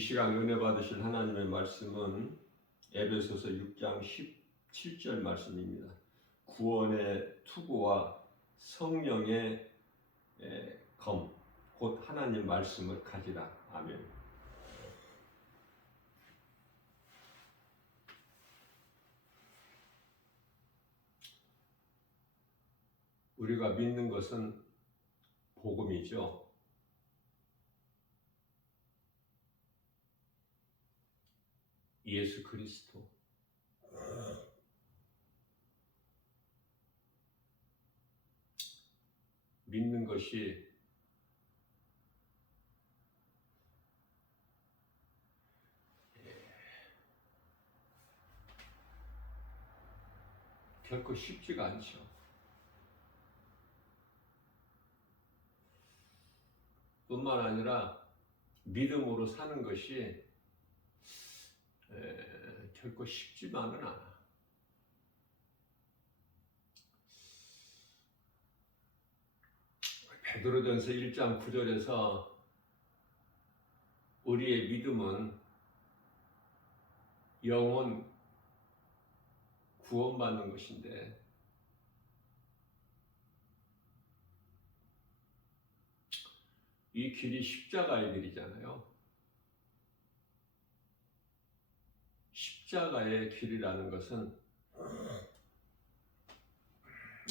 시간 은혜 받으실 하나님의 말씀은 에베소서 6장 17절 말씀입니다. 구원의 투구와 성령의 검, 곧 하나님 말씀을 가지라. 아멘. 우리가 믿는 것은 복음이죠. 예수 그리스도. 믿는 것이 결코 쉽지가 않죠. 뿐만 아니라 믿음으로 사는 것이 결코 쉽지만은 않아. 베드로전서 1장 9절에서 우리의 믿음은 영혼 구원받는 것인데 이 길이 십자가의 길이잖아요. 십자가의 길이라는 것은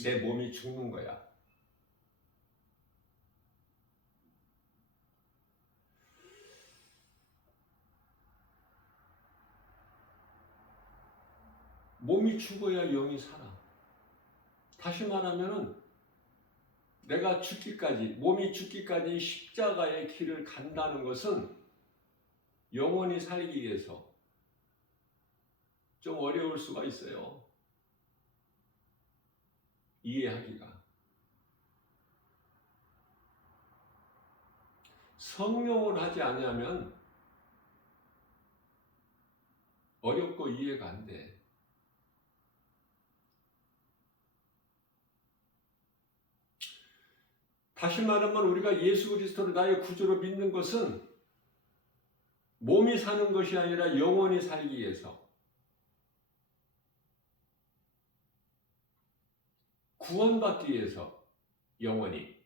내 몸이 죽는 거야. 몸이 죽어야 영이 살아. 다시 말하면은 내가 죽기까지, 몸이 죽기까지 십자가의 길을 간다는 것은 영원히 살기 위해서 좀 어려울 수가 있어요. 이해하기가. 성령을 하지 아니하면 어렵고 이해가 안 돼. 다시 말하면 우리가 예수 그리스도를 나의 구주로 믿는 것은 몸이 사는 것이 아니라 영원히 살기 위해서, 구원받기 위해서 영원히.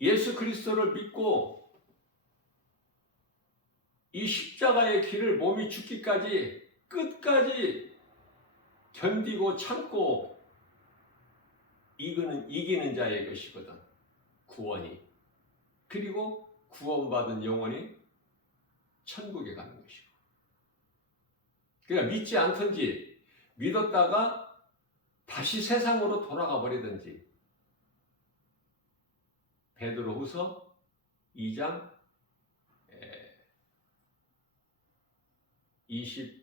예수 그리스도를 믿고 이 십자가의 길을 몸이 죽기까지 끝까지 견디고 참고 이기는 자의 것이거든. 구원이. 그리고 구원받은 영혼이 천국에 가는 것이고. 그러니까 믿지 않든지 믿었다가 다시 세상으로 돌아가 버리든지. 베드로후서 2장 20절에서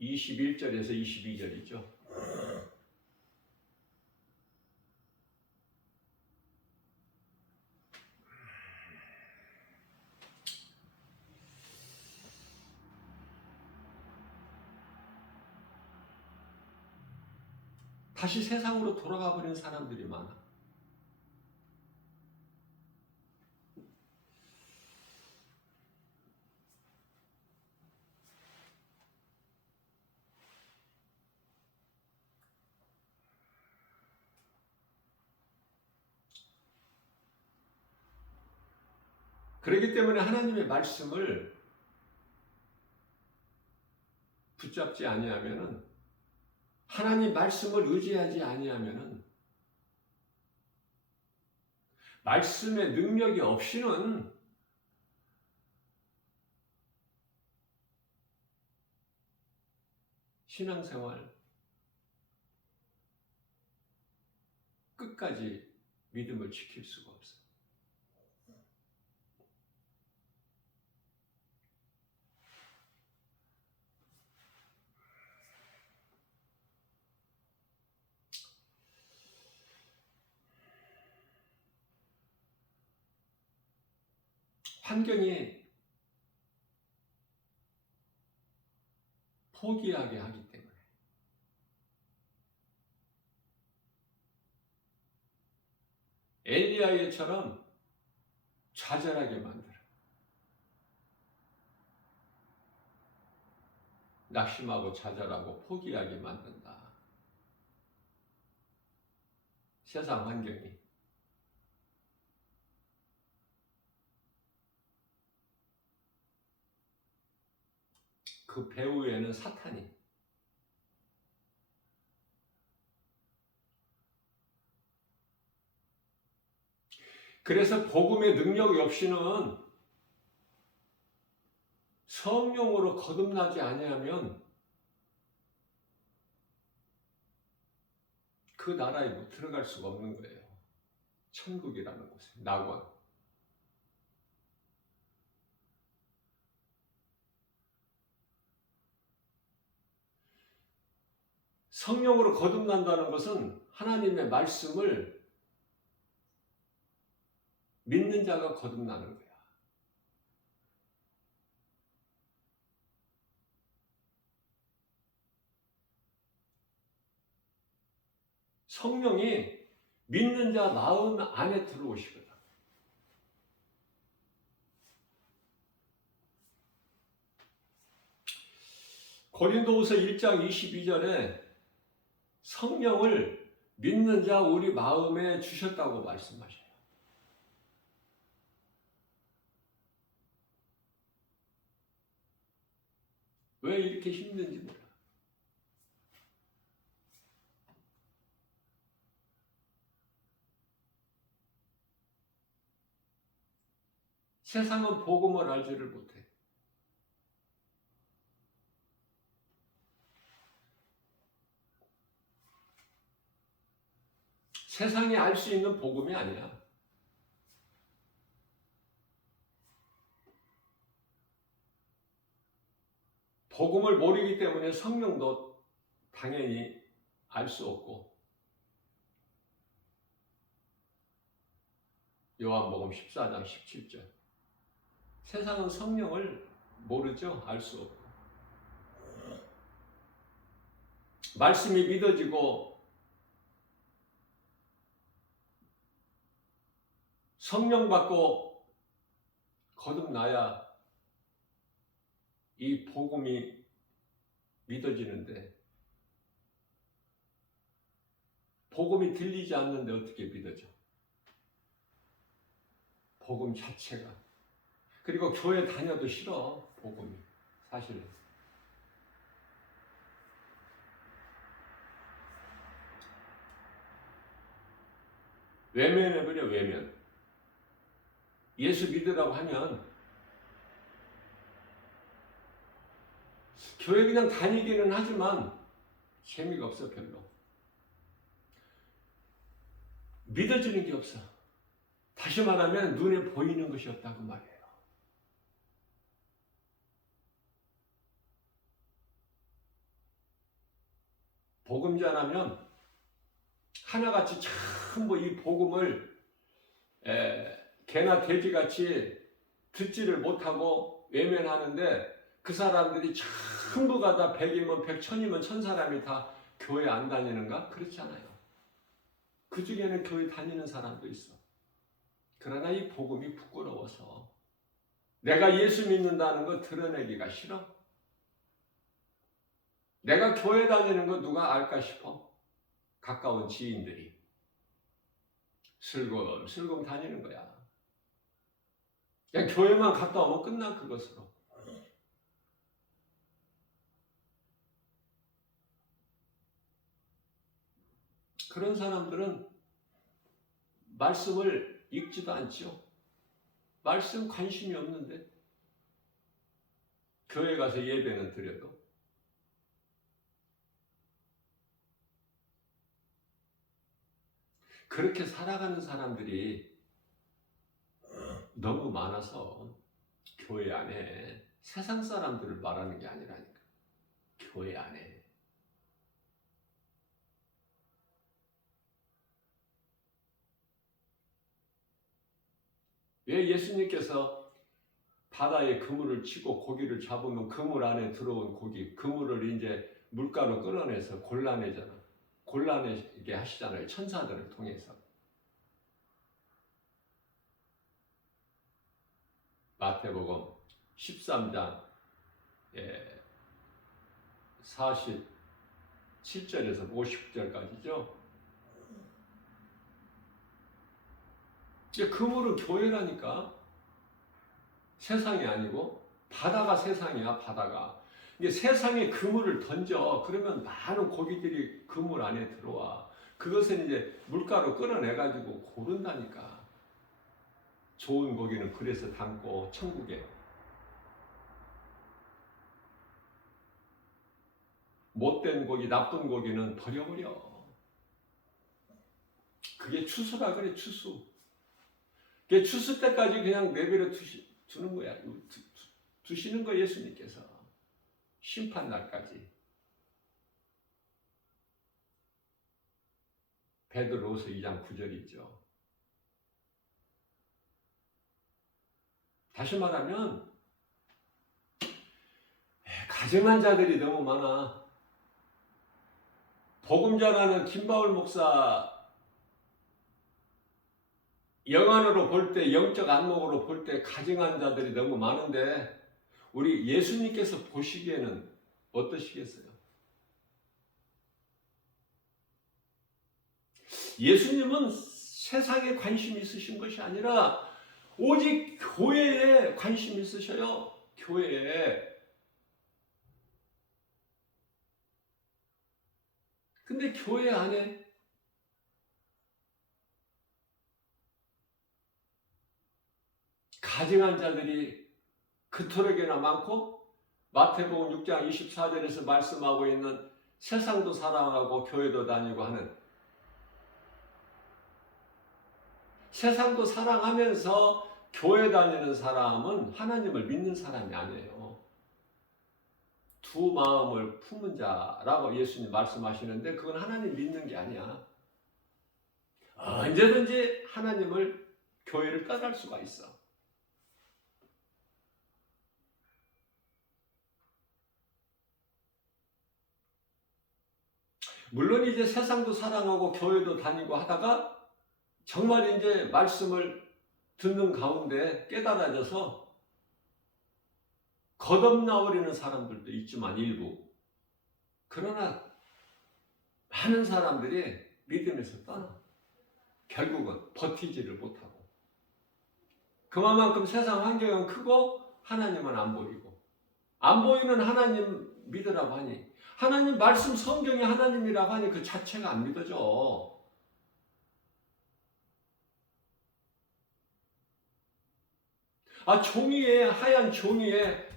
21절에서 22절이죠. 다시 세상으로 돌아가 버린 사람들이 많아. 그렇기 때문에 하나님의 말씀을 붙잡지 아니하면은, 하나님 말씀을 의지하지 아니하면은, 말씀의 능력이 없이는 신앙생활 끝까지 믿음을 지킬 수가 없어요. 환경이 포기하게 하기 때문에. 엘리야에처럼 좌절하게 만들어. 낙심하고 좌절하고 포기하게 만든다. 세상 환경이. 그 배후에는 사탄이. 그래서 복음의 능력이 없이는 성령으로 거듭나지 아니하면 그 나라에 못 들어갈 수가 없는 거예요. 천국이라는 곳에. 낙원. 성령으로 거듭난다는 것은 하나님의 말씀을 믿는 자가 거듭나는 거야. 성령이 믿는 자 마음 안에 들어오시거든. 고린도후서 1장 22절에 성령을 믿는 자 우리 마음에 주셨다고 말씀하셔요. 왜 이렇게 힘든지 몰라. 세상은 복음을 알지를 못해. 세상이 알 수 있는 복음이 아니야. 복음을 모르기 때문에 성령도 당연히 알 수 없고, 요한복음 14장 17절. 세상은 성령을 모르죠. 알 수 없고. 말씀이 믿어지고 성령 받고 거듭나야 이 복음이 믿어지는데, 복음이 들리지 않는데 어떻게 믿어져? 복음 자체가. 그리고 교회 다녀도 싫어, 복음이. 사실은. 외면해버려, 외면. 예수 믿으라고 하면 교회 그냥 다니기는 하지만 재미가 없어, 별로. 믿어지는 게 없어. 다시 말하면 눈에 보이는 것이 없다고 말이에요. 복음자라면 하나같이 전부 이 복음을 개나 돼지같이 듣지를 못하고 외면하는데, 그 사람들이 전부가 다 100이면 100, 1000이면 1000사람이 다 교회 안 다니는가? 그렇지 않아요. 그 중에는 교회 다니는 사람도 있어. 그러나 이 복음이 부끄러워서 내가 예수 믿는다는 거 드러내기가 싫어. 내가 교회 다니는 거 누가 알까 싶어. 가까운 지인들이 슬금 다니는 거야. 그냥 교회만 갔다 오면 끝나, 그것으로. 그런 사람들은 말씀을 읽지도 않죠. 말씀 관심이 없는데 교회 가서 예배는 드려도. 그렇게 살아가는 사람들이 너무 많아서 교회 안에, 세상 사람들을 말하는 게 아니라니까. 교회 안에. 왜 예수님께서 바다에 그물을 치고 고기를 잡으면 그물 안에 들어온 고기, 그물을 이제 물가로 끌어내서 곤란해게 하시잖아요. 천사들을 통해서. 마태복음 13장 47절에서 50절까지죠. 그물은 교회라니까. 세상이 아니고 바다가 세상이야. 바다가. 이게 세상에 그물을 던져. 그러면 많은 고기들이 그물 안에 들어와. 그것은 이제 물가로 끌어내가지고 고른다니까. 좋은 고기는 그래서 담고 천국에, 못된 고기, 나쁜 고기는 버려버려. 그게 추수라 그래. 추수. 그게 추수 때까지 그냥 내버려 두는 거야. 두시는 거 예수님께서. 심판 날까지. 베드로후서 2장 9절이죠. 다시 말하면 가증한 자들이 너무 많아. 복음 전하는 김바울 목사 영안으로 볼 때, 영적 안목으로 볼 때 가증한 자들이 너무 많은데 우리 예수님께서 보시기에는 어떠시겠어요? 예수님은 세상에 관심이 있으신 것이 아니라 오직 교회에 관심이 있으셔요. 교회에. 근데 교회 안에 가증한 자들이 그토록이나 많고, 마태복음 6장 24절에서 말씀하고 있는 세상도 사랑하고 교회도 다니고 하는, 세상도 사랑하면서 교회 다니는 사람은 하나님을 믿는 사람이 아니에요. 두 마음을 품은 자라고 예수님 말씀하시는데 그건 하나님 믿는 게 아니야. 언제든지 하나님을, 교회를 떠날 수가 있어. 물론 이제 세상도 사랑하고 교회도 다니고 하다가 정말 이제 말씀을 듣는 가운데 깨달아져서 거듭나버리는 사람들도 있지만 일부. 그러나 많은 사람들이 믿음에서 떠나. 결국은 버티지를 못하고. 그만큼 세상 환경은 크고 하나님은 안 보이고. 안 보이는 하나님 믿으라고 하니, 하나님 말씀 성경이 하나님이라고 하니 그 자체가 안 믿어져. 종이에, 하얀 종이에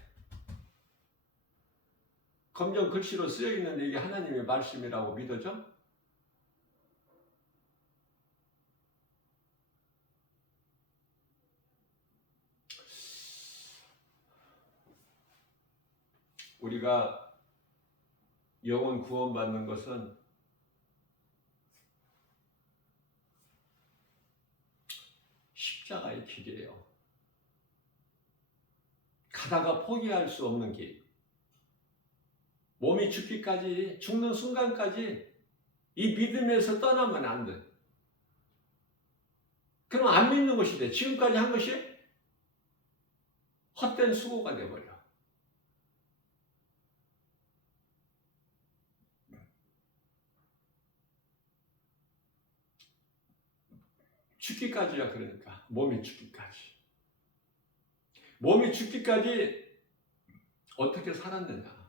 검정 글씨로 쓰여 있는데 이게 하나님의 말씀이라고 믿어져? 우리가 영혼 구원받는 것은 십자가의 길이에요. 가다가 포기할 수 없는 길. 몸이 죽기까지, 죽는 순간까지 이 믿음에서 떠나면 안 돼. 그럼 안 믿는 것이 돼. 지금까지 한 것이 헛된 수고가 돼버려. 죽기까지야. 그러니까 몸이 죽기까지. 몸이 죽기까지 어떻게 살았느냐.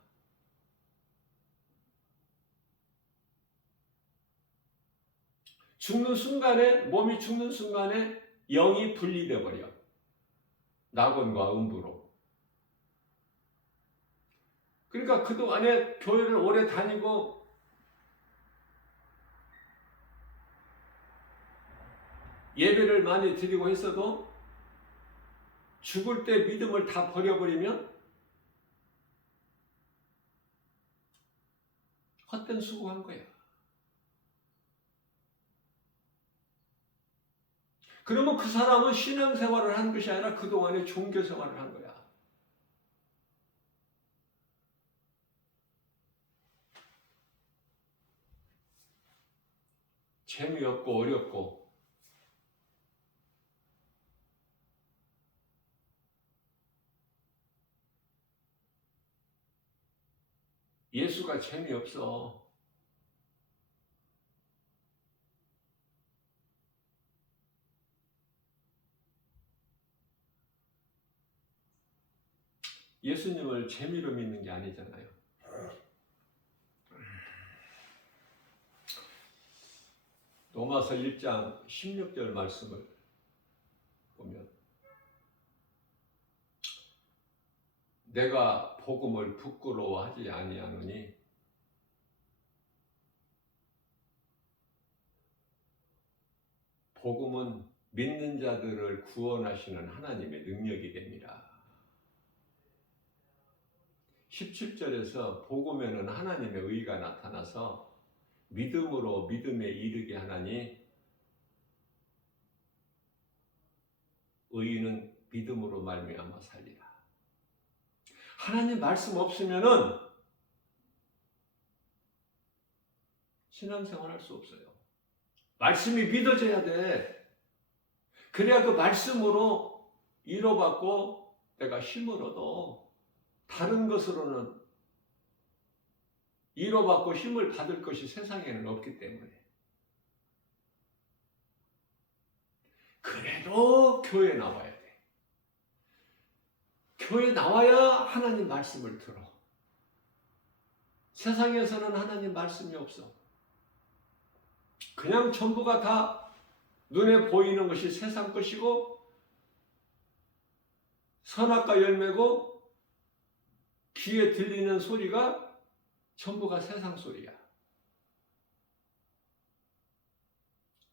죽는 순간에, 몸이 죽는 순간에 영이 분리돼 버려. 낙원과 음부로. 그러니까 그동안에 교회를 오래 다니고 예배를 많이 드리고 했어도 죽을 때 믿음을 다 버려버리면 헛된 수고한 거야. 그러면 그 사람은 신앙생활을 한 것이 아니라 그동안에 종교생활을 한 거야. 재미없고 어렵고 예수가 재미없어. 예수님을 재미로 믿는 게 아니잖아요. 로마서 1장 16절 말씀을 보면 내가 복음을 부끄러워하지 아니하노니 복음은 믿는 자들을 구원하시는 하나님의 능력이 됩니다. 17절에서 복음에는 하나님의 의가 나타나서 믿음으로 믿음에 이르게 하나니 의인은 믿음으로 말미암아 살리라. 하나님 말씀 없으면은 신앙생활 할 수 없어요. 말씀이 믿어져야 돼. 그래야 그 말씀으로 위로받고 내가 힘을 얻어. 다른 것으로는 위로받고 힘을 받을 것이 세상에는 없기 때문에. 그래도 교회에 나와야 돼. 교회에 나와야 하나님 말씀을 들어. 세상에서는 하나님 말씀이 없어. 그냥 전부가 다 눈에 보이는 것이 세상 것이고 선악과 열매고 귀에 들리는 소리가 전부가 세상 소리야.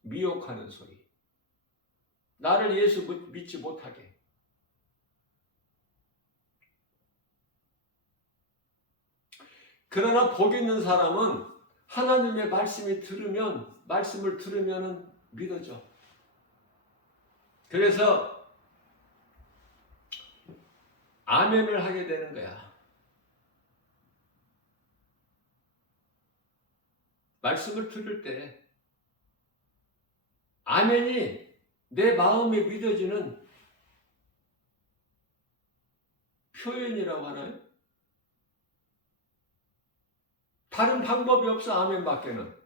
미혹하는 소리. 나를 예수 믿지 못하게. 그러나 복 있는 사람은 하나님의 말씀을 들으면 믿어져. 그래서 아멘을 하게 되는 거야. 말씀을 들을 때 아멘이 내 마음에 믿어지는 표현이라고 하나요? 다른 방법이 없어. 아멘 밖에는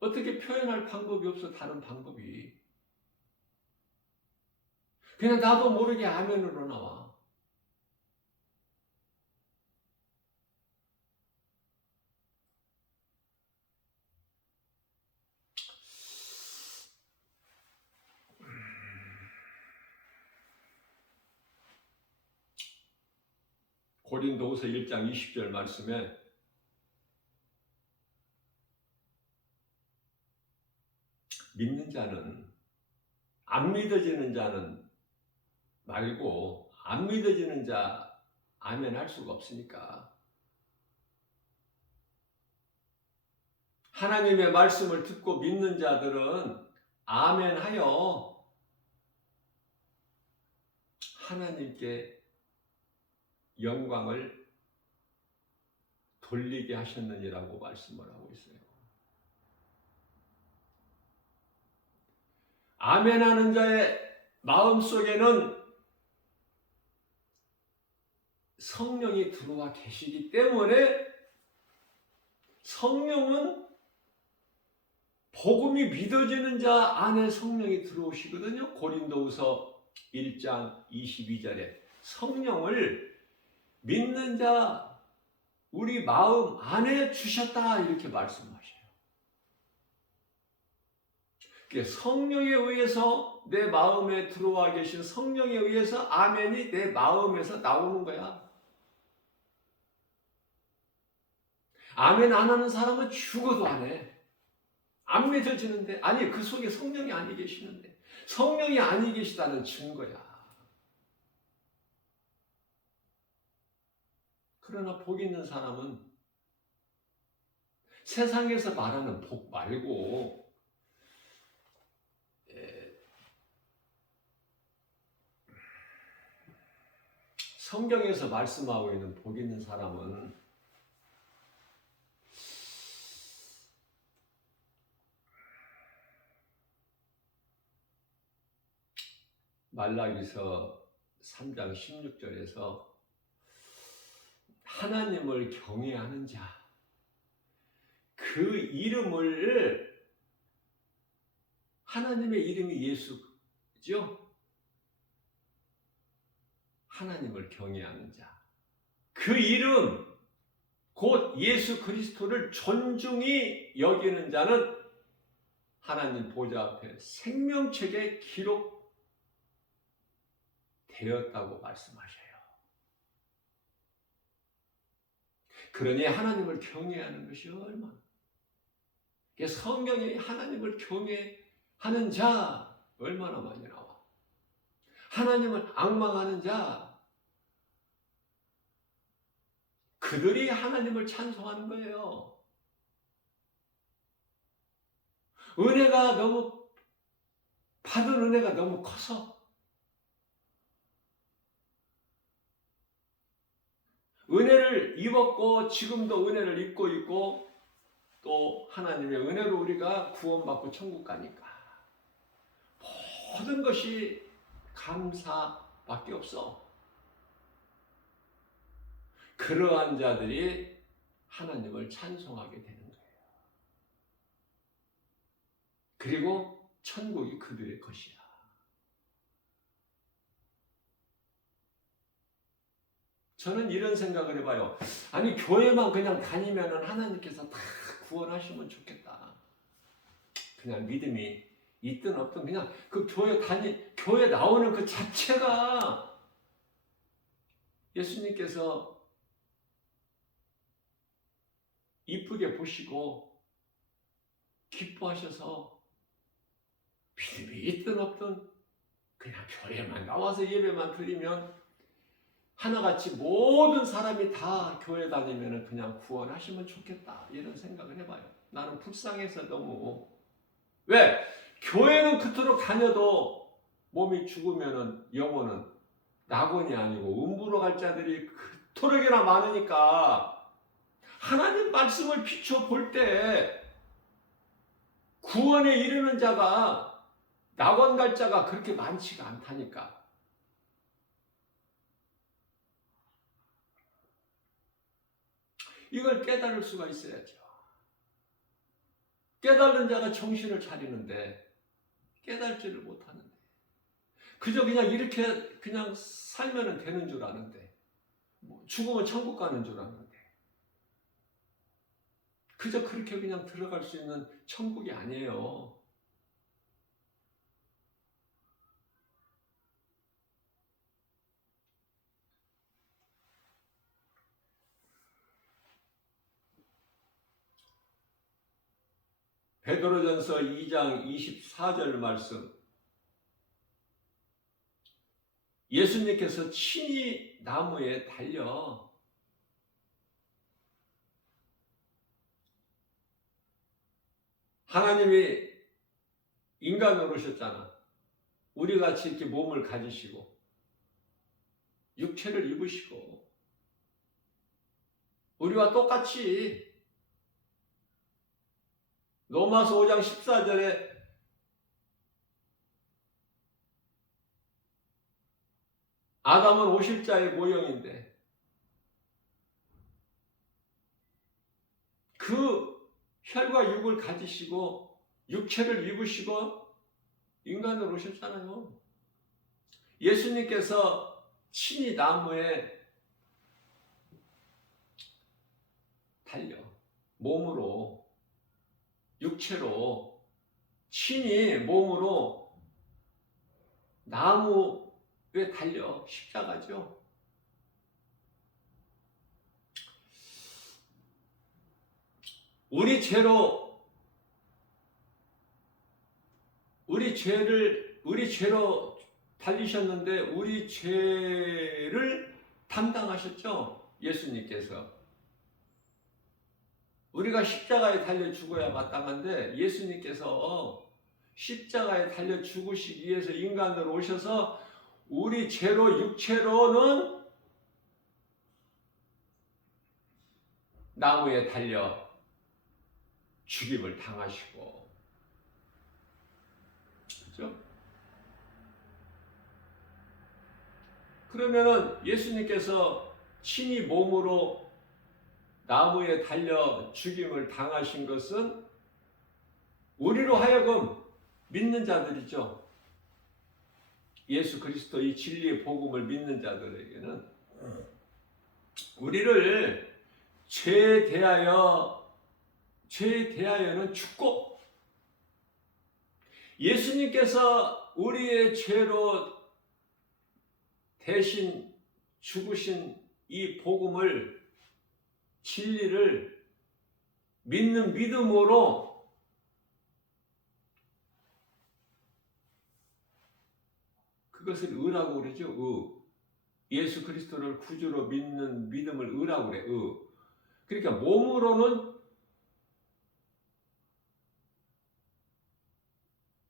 어떻게 표현할 방법이 없어. 다른 방법이 그냥 나도 모르게 아멘으로 나와. 고린도후서 1장 20절 말씀에 믿는 자는 안 믿어지는 자는 말고 안 믿어지는 자 아멘 할 수가 없으니까 하나님의 말씀을 듣고 믿는 자들은 아멘 하여 하나님께 영광을 돌리게 하셨느니라고 말씀을 하고 있어요. 아멘하는 자의 마음속에는 성령이 들어와 계시기 때문에 성령은 복음이 믿어지는 자 안에 성령이 들어오시거든요. 고린도후서 1장 22절에 성령을 믿는 자 우리 마음 안에 주셨다 이렇게 말씀하셔요. 성령에 의해서 내 마음에 들어와 계신 성령에 의해서 아멘이 내 마음에서 나오는 거야. 아멘 안 하는 사람은 죽어도 안 해. 안 믿어지는데 아니 그 속에 성령이 아니 계시는데 성령이 아니 계시다는 증거야. 그러나 복 있는 사람은 세상에서 말하는 복 말고 성경에서 말씀하고 있는 복 있는 사람은 말라기서 3장 16절에서 하나님을 경외하는 자, 그 이름을, 하나님의 이름이 예수죠? 하나님을 경외하는 자, 그 이름 곧 예수 그리스도를 존중히 여기는 자는 하나님 보좌 앞에 생명책에 기록되었다고 말씀하셔요. 그러니 하나님을 경외하는 것이 얼마나, 성경에 하나님을 경외하는 자 얼마나 많이 나와. 하나님을 앙망하는 자, 그들이 하나님을 찬송하는 거예요. 은혜가 너무, 받은 은혜가 너무 커서, 은혜를 입었고 지금도 은혜를 입고 있고, 또 하나님의 은혜로 우리가 구원받고 천국 가니까 모든 것이 감사밖에 없어. 그러한 자들이 하나님을 찬송하게 되는 거예요. 그리고 천국이 그들의 것이야. 저는 이런 생각을 해봐요. 아니, 교회만 그냥 다니면은 하나님께서 다 구원하시면 좋겠다. 그냥 믿음이 있든 없든 그냥 그 교회 나오는 그 자체가 예수님께서 이쁘게 보시고 기뻐하셔서 믿음이 있든 없든 그냥 교회만 나와서 예배만 드리면 하나같이 모든 사람이 다 교회 다니면 그냥 구원하시면 좋겠다, 이런 생각을 해봐요. 나는 불쌍해서 너무. 왜? 교회는 그토록 다녀도 몸이 죽으면 영혼은 낙원이 아니고 음부로 갈 자들이 그토록이나 많으니까 하나님 말씀을 비춰볼 때 구원에 이르는 자가, 낙원 갈 자가 그렇게 많지가 않다니까. 이걸 깨달을 수가 있어야죠. 깨달은 자가 정신을 차리는데 깨달지를 못하는데, 그저 그냥 이렇게 그냥 살면 되는 줄 아는데, 죽으면 천국 가는 줄 아는데, 그저 그렇게 그냥 들어갈 수 있는 천국이 아니에요. 베드로전서 2장 24절 말씀, 예수님께서 친히 나무에 달려 하나님이 인간으로 오셨잖아. 우리같이 이렇게 몸을 가지시고 육체를 입으시고 우리와 똑같이, 로마서 5장 14절에 아담은 오실자의 모형인데 그 혈과 육을 가지시고 육체를 입으시고 인간으로 오셨잖아요. 예수님께서 친히 나무에 달려 몸으로, 육체로 친히 몸으로 나무에 달려, 십자가죠. 우리 죄로 달리셨는데 우리 죄를 담당하셨죠, 예수님께서. 우리가 십자가에 달려 죽어야 마땅한데 예수님께서 십자가에 달려 죽으시기 위해서 인간으로 오셔서 우리 죄로, 육체로는 나무에 달려 죽임을 당하시고, 그렇죠? 그러면은 예수님께서 친히 몸으로 나무에 달려 죽임을 당하신 것은 우리로 하여금 믿는 자들이죠. 예수 그리스도 이 진리의 복음을 믿는 자들에게는 우리를 죄에 대하여는 죽고, 예수님께서 우리의 죄로 대신 죽으신 이 복음을, 진리를 믿는 믿음으로 그것을 의라고 그러죠. 예수 그리스도를 구주로 믿는 믿음을 의라고 그래. 그러니까 몸으로는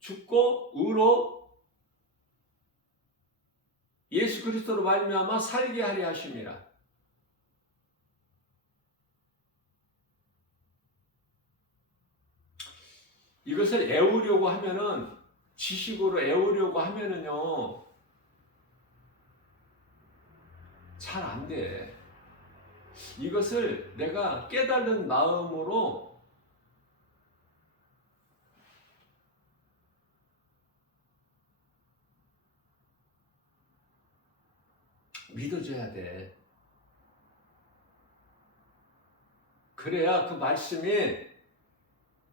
죽고 의로 예수 그리스도로 말미암아 살게 하려 하심이라. 이것을 애우려고 하면은, 지식으로 애우려고 하면은요, 잘 안 돼. 이것을 내가 깨달은 마음으로 믿어줘야 돼. 그래야 그 말씀이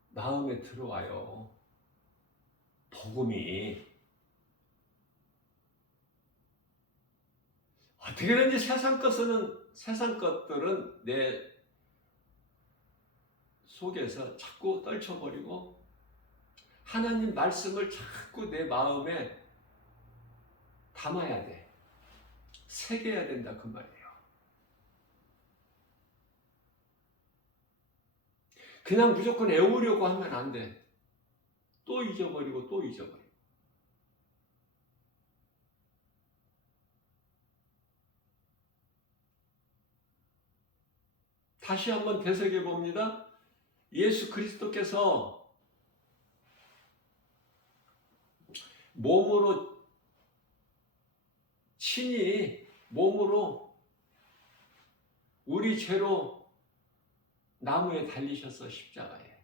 마음에 들어와요. 복음이. 어떻게든지 세상 것들은 내 속에서 자꾸 떨쳐버리고 하나님 말씀을 자꾸 내 마음에 담아야 돼. 새겨야 된다 그 말이에요. 그냥 무조건 애우려고 하면 안 돼. 또 잊어버리고 또 잊어버리고. 다시 한번 되새겨 봅니다. 예수 그리스도께서 몸으로 친히 몸으로 우리 죄로 나무에 달리셔서 십자가에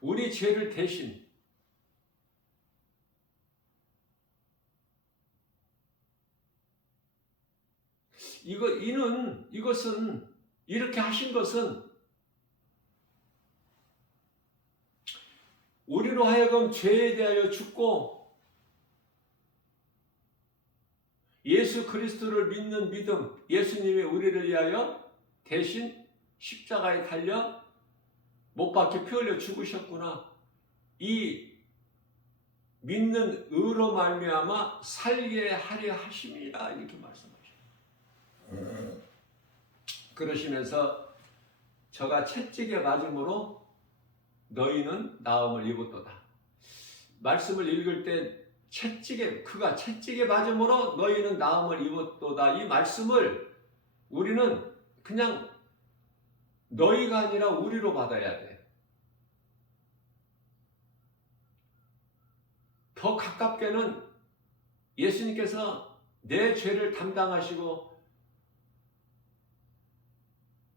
우리 죄를 대신 이것은 이렇게 하신 것은 우리로 하여금 죄에 대하여 죽고 예수 그리스도를 믿는 믿음, 예수님이 우리를 위하여 대신 십자가에 달려 못 박혀 피 흘려 죽으셨구나. 이 믿는 의로 말미암아 살게 하려 하심이라 이렇게 말씀하셔요. 그러시면서 저가 채찍에 맞음으로 너희는 나음을 입었도다. 말씀을 읽을 때 그가 채찍에 맞음으로 너희는 나음을 입었도다. 이 말씀을 우리는 그냥 너희가 아니라 우리로 받아야 돼. 더 가깝게는 예수님께서 내 죄를 담당하시고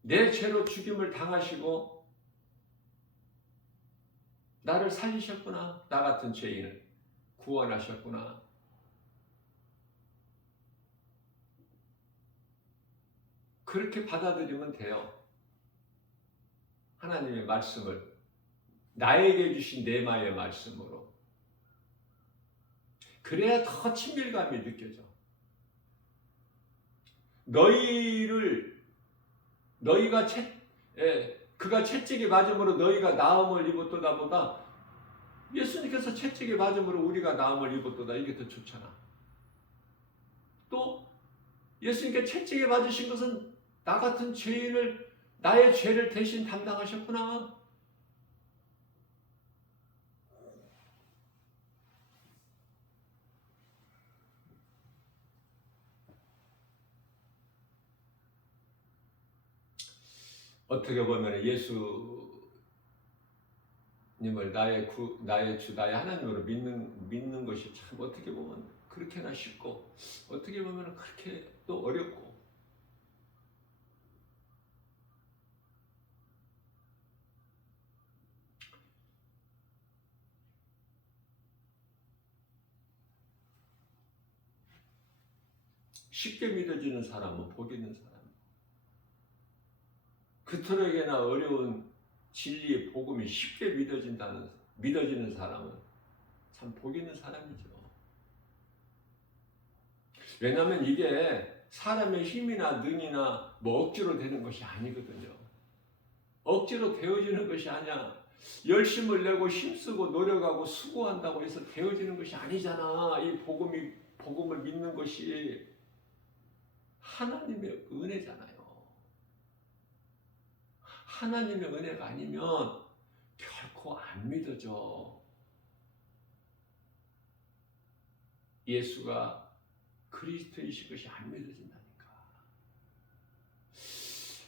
내 죄로 죽임을 당하시고 나를 살리셨구나. 나 같은 죄인을 구원하셨구나. 그렇게 받아들이면 돼요. 하나님의 말씀을 나에게 주신 네마의 말씀으로. 그래야 더 친밀감이 느껴져. 그가 채찍이 맞음으로 너희가 나음을 입었도다 보다 예수님께서 채찍이 맞음으로 우리가 나음을 입었도다. 이게 더 좋잖아. 또 예수님께 채찍에 맞으신 것은 나 같은 죄인을, 나의 죄를 대신 담당하셨구나. 어떻게 보면 예수님을 나의 주, 나의 하나님으로 믿는 것이 참 어떻게 보면 그렇게나 쉽고 어떻게 보면 그렇게 또 어렵고 쉽게 믿어지는 사람은 복 있는 사람. 그토록이나 어려운 진리의 복음이 쉽게 믿어지는 사람은 참 복 있는 사람이죠. 왜냐하면 이게 사람의 힘이나 능이나 뭐 억지로 되는 것이 아니거든요. 억지로 되어지는 것이 아니야. 열심을 내고 힘쓰고 노력하고 수고한다고 해서 되어지는 것이 아니잖아. 이 복음을 믿는 것이 하나님의 은혜잖아요. 하나님의 은혜가 아니면 결코 안 믿어져. 예수가 그리스도이신 것이 안 믿어진다니까.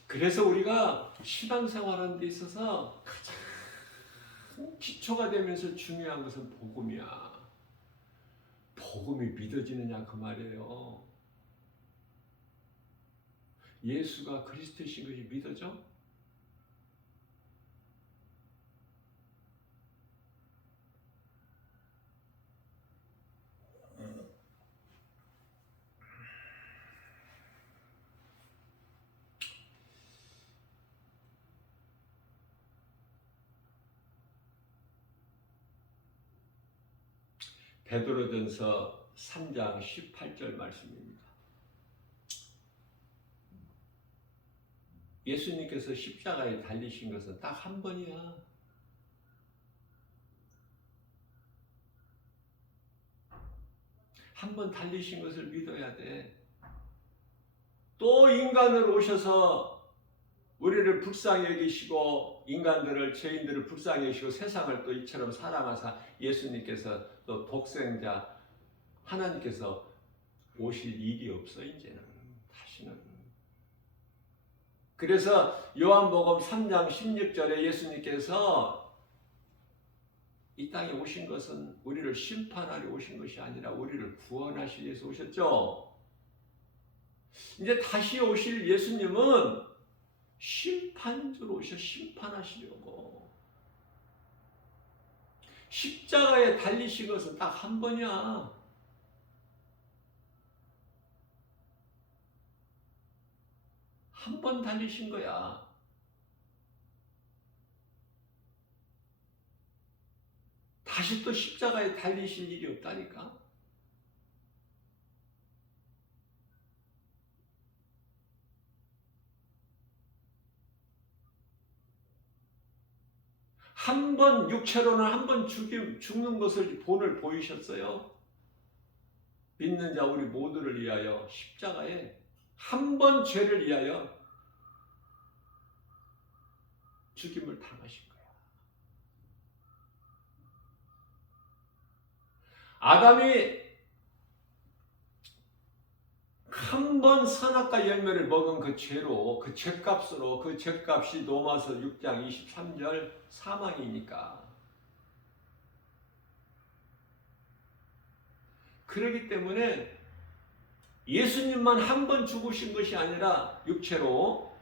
그래서 우리가 신앙생활하는 데 있어서 가장 기초가 되면서 중요한 것은 복음이야. 복음이 믿어지느냐 그 말이에요. 예수가 그리스도이신 것이 믿어져? 베드로전서 3장 18절 말씀입니다. 예수님께서 십자가에 달리신 것은 딱 한 번이야. 한 번 달리신 것을 믿어야 돼. 또 인간으로 오셔서 우리를 불쌍히 여기시고 인간들을 죄인들을 불쌍히 여기시고 세상을 또 이처럼 사랑하사 예수님께서 또 독생자 하나님께서 오실 일이 없어 이제는 다시는. 그래서 요한복음 3장 16절에 예수님께서 이 땅에 오신 것은 우리를 심판하려 오신 것이 아니라 우리를 구원하시기 위해서 오셨죠. 이제 다시 오실 예수님은 심판주로 오셔 심판하시려고. 십자가에 달리신 것은 딱 한 번이야. 한 번 달리신 거야. 다시 또 십자가에 달리실 일이 없다니까. 한 번 육체로는 한 번 죽는 것을 본을 보이셨어요. 믿는 자 우리 모두를 위하여 십자가에 한 번 죄를 위하여 죽임을 당하신 거야. 아담이 한 번 선악과 열매를 먹은 그 죄로, 그 죄값으로, 그 죄값이 로마서 6장 23절 사망이니까. 그렇기 때문에 예수님만 한 번 죽으신 것이 아니라 육체로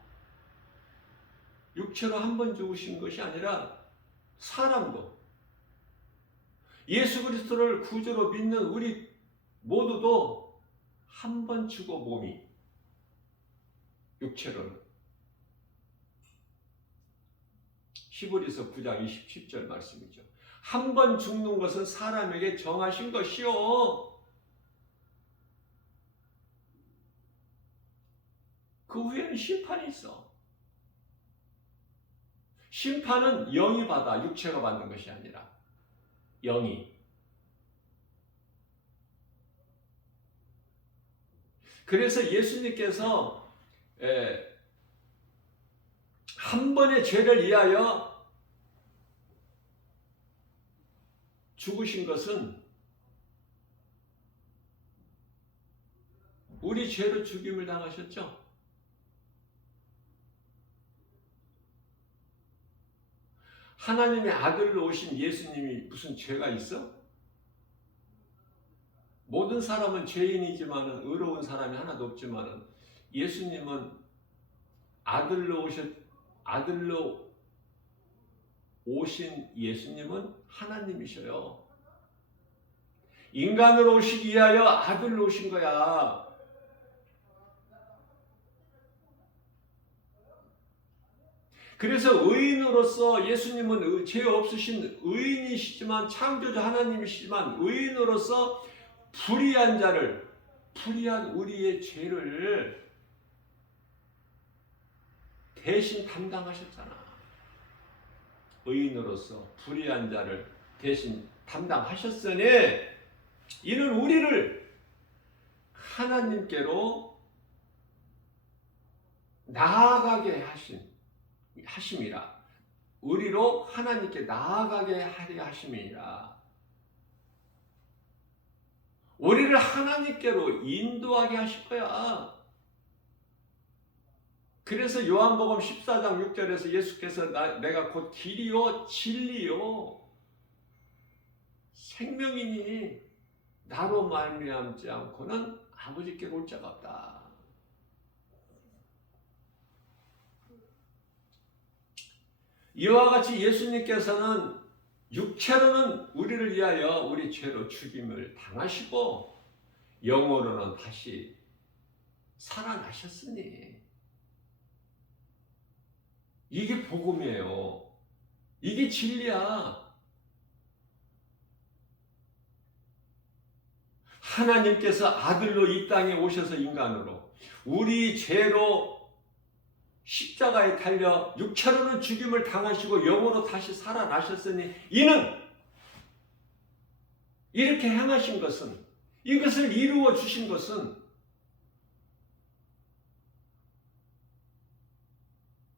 한 번 죽으신 것이 아니라 사람도 예수 그리스도를 구주로 믿는 우리 모두도 한 번 죽어 몸이 육체로는. 히브리서 9장 27절 말씀이죠. 한 번 죽는 것은 사람에게 정하신 것이요. 그 후에는 심판이 있어. 심판은 영이 받아, 육체가 받는 것이 아니라 영이. 그래서 예수님께서 한 번의 죄를 위하여 죽으신 것은 우리 죄로 죽임을 당하셨죠. 하나님의 아들로 오신 예수님이 무슨 죄가 있어? 모든 사람은 죄인이지만 의로운 사람이 하나도 없지만 예수님은 아들로 오신 예수님은 하나님이셔요. 인간으로 오시기 위하여 아들로 오신 거야. 그래서 의인으로서 예수님은 죄 없으신 의인이시지만 창조자 하나님이시지만 의인으로서 불의한 자를 불의한 우리의 죄를 대신 담당하셨잖아. 의인으로서 불의한 자를 대신 담당하셨으니 이는 우리를 하나님께로 나아가게 하심이라. 우리로 하나님께 나아가게 하려 하심이라. 우리를 하나님께로 인도하게 하실 거야. 그래서 요한복음 14장 6절에서 예수께서 내가 곧 길이요 진리요 생명이니 나로 말미암지 않고는 아버지께로 올 자가 없다. 이와 같이 예수님께서는 육체로는 우리를 위하여 우리 죄로 죽임을 당하시고 영으로는 다시 살아나셨으니 이게 복음이에요. 이게 진리야. 하나님께서 아들로 이 땅에 오셔서 인간으로 우리 죄로 십자가에 달려 육체로는 죽임을 당하시고 영으로 다시 살아나셨으니 이는 이렇게 행하신 것은 이것을 이루어 주신 것은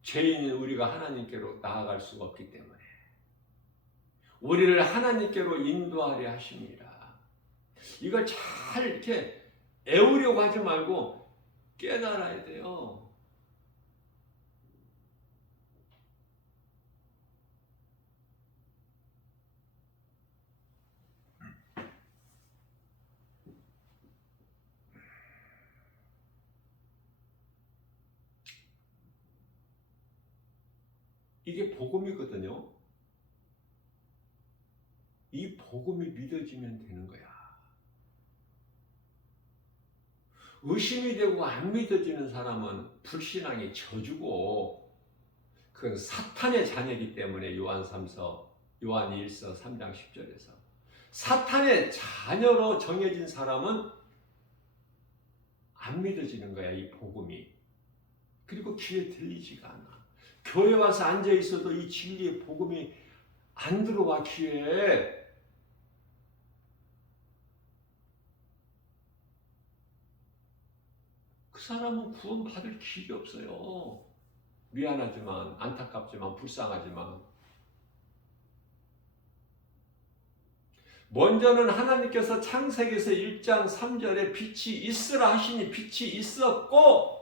죄인인 우리가 하나님께로 나아갈 수가 없기 때문에 우리를 하나님께로 인도하려 하십니다. 이걸 잘 이렇게 애우려고 하지 말고 깨달아야 돼요. 이게 복음이거든요. 이 복음이 믿어지면 되는 거야. 의심이 되고 안 믿어지는 사람은 불신앙이 저주고 그건 사탄의 자녀이기 때문에 요한 1서 3장 10절에서 사탄의 자녀로 정해진 사람은 안 믿어지는 거야, 이 복음이. 그리고 귀에 들리지가 않아. 교회 와서 앉아 있어도 이 진리의 복음이 안 들어와 귀에. 그 사람은 구원받을 길이 없어요. 미안하지만, 안타깝지만, 불쌍하지만. 먼저는 하나님께서 창세기에서 1장 3절에 빛이 있으라 하시니 빛이 있었고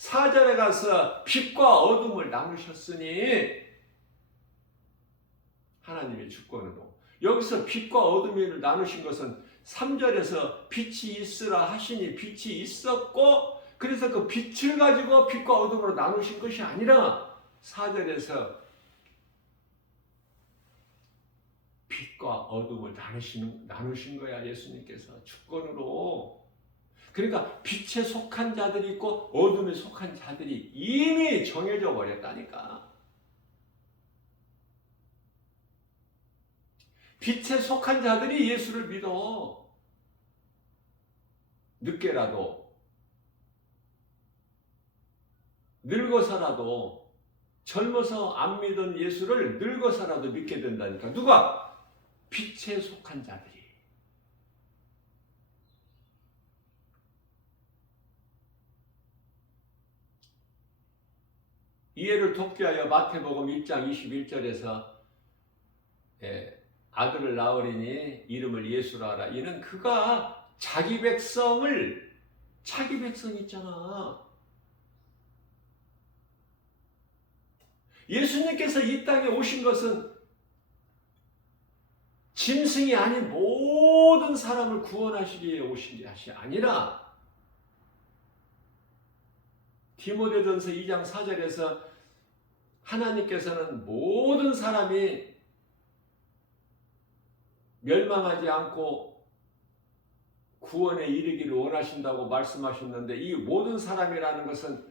4절에 가서 빛과 어둠을 나누셨으니 하나님의 주권으로. 여기서 빛과 어둠을 나누신 것은 3절에서 빛이 있으라 하시니 빛이 있었고 그래서 그 빛을 가지고 빛과 어둠으로 나누신 것이 아니라 4절에서 빛과 어둠을 나누신 거야, 예수님께서 주권으로. 그러니까 빛에 속한 자들이 있고 어둠에 속한 자들이 이미 정해져 버렸다니까. 빛에 속한 자들이 예수를 믿어. 늦게라도, 늙어서라도, 젊어서 안 믿은 예수를 늙어서라도 믿게 된다니까. 누가? 빛에 속한 자들이. 이해를 돕기 위하여 마태복음 1장 21절에서 아들을 낳으리니 이름을 예수라 하라. 이는 그가 자기 백성 있잖아. 예수님께서 이 땅에 오신 것은 짐승이 아닌 모든 사람을 구원하시기 위해 오신 것이 아니라 디모데전서 2장 4절에서 하나님께서는 모든 사람이 멸망하지 않고 구원에 이르기를 원하신다고 말씀하셨는데 이 모든 사람이라는 것은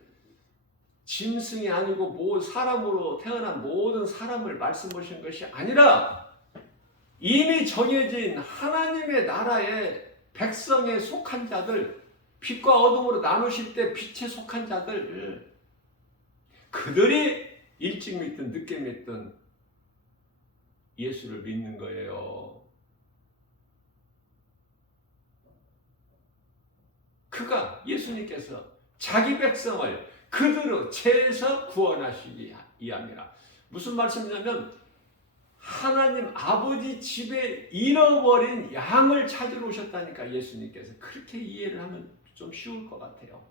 짐승이 아니고 사람으로 태어난 모든 사람을 말씀하신 것이 아니라 이미 정해진 하나님의 나라의 백성에 속한 자들, 빛과 어둠으로 나누실 때 빛에 속한 자들, 그들이 일찍 믿든 늦게 믿든 예수를 믿는 거예요. 예수님께서 자기 백성을 그대로 죄에서 구원하시기 위함이라. 무슨 말씀이냐면 하나님 아버지 집에 잃어버린 양을 찾으러 오셨다니까. 예수님께서 그렇게 이해를 하면 좀 쉬울 것 같아요.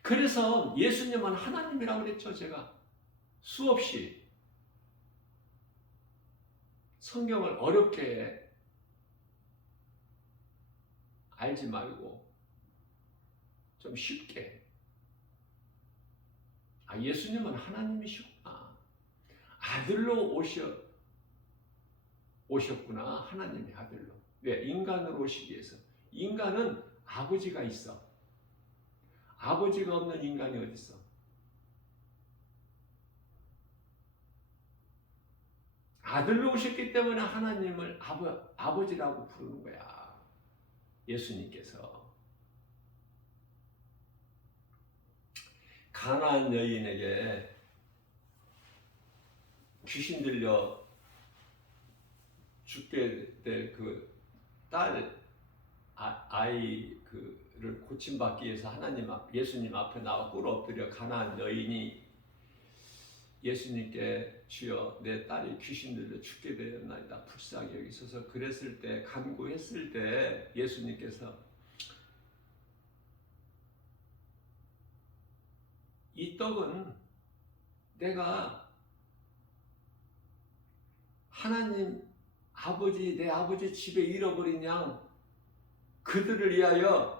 그래서 예수님은 하나님이라고 그랬죠. 제가 수없이 성경을 어렵게 알지 말고 좀 쉽게, 예수님은 하나님이시구나, 아들로 오셨구나. 하나님의 아들로. 왜? 인간으로 오시기 위해서. 인간은 아버지가 있어. 아버지가 없는 인간이 어디 있어? 아들로 오셨기 때문에 하나님을 아버지라고 부르는 거야. 예수님께서. 가나안 여인에게 귀신 들려 죽게 될 그 아이를 고침받기 위해서 예수님 앞에 나와 꿇어 엎드려 가나안 여인이 예수님께 주여 내 딸이 귀신 들려 죽게 되었나이다 불쌍히 여기소서 그랬을 때, 간구했을 때 예수님께서 이 떡은 내가 하나님 아버지, 내 아버지 집에 잃어버린 양 그들을 위하여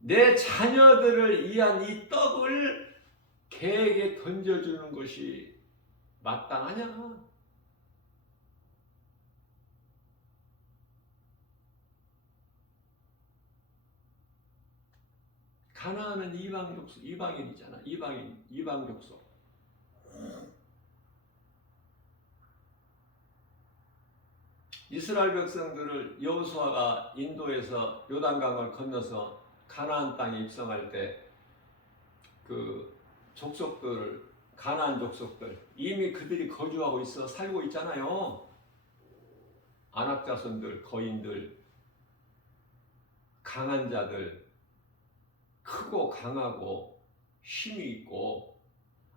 내 자녀들을 위한 이 떡을 개에게 던져주는 것이 마땅하냐? 가나안은 이방인이잖아. 이방 족속. 이스라엘 백성들을 여호수아가 인도에서 요단강을 건너서 가나안 땅에 입성할 때 그 족속들, 가나안 족속들 이미 그들이 거주하고 있어 살고 있잖아요. 안악자손들, 거인들, 강한 자들, 크고 강하고 힘이 있고,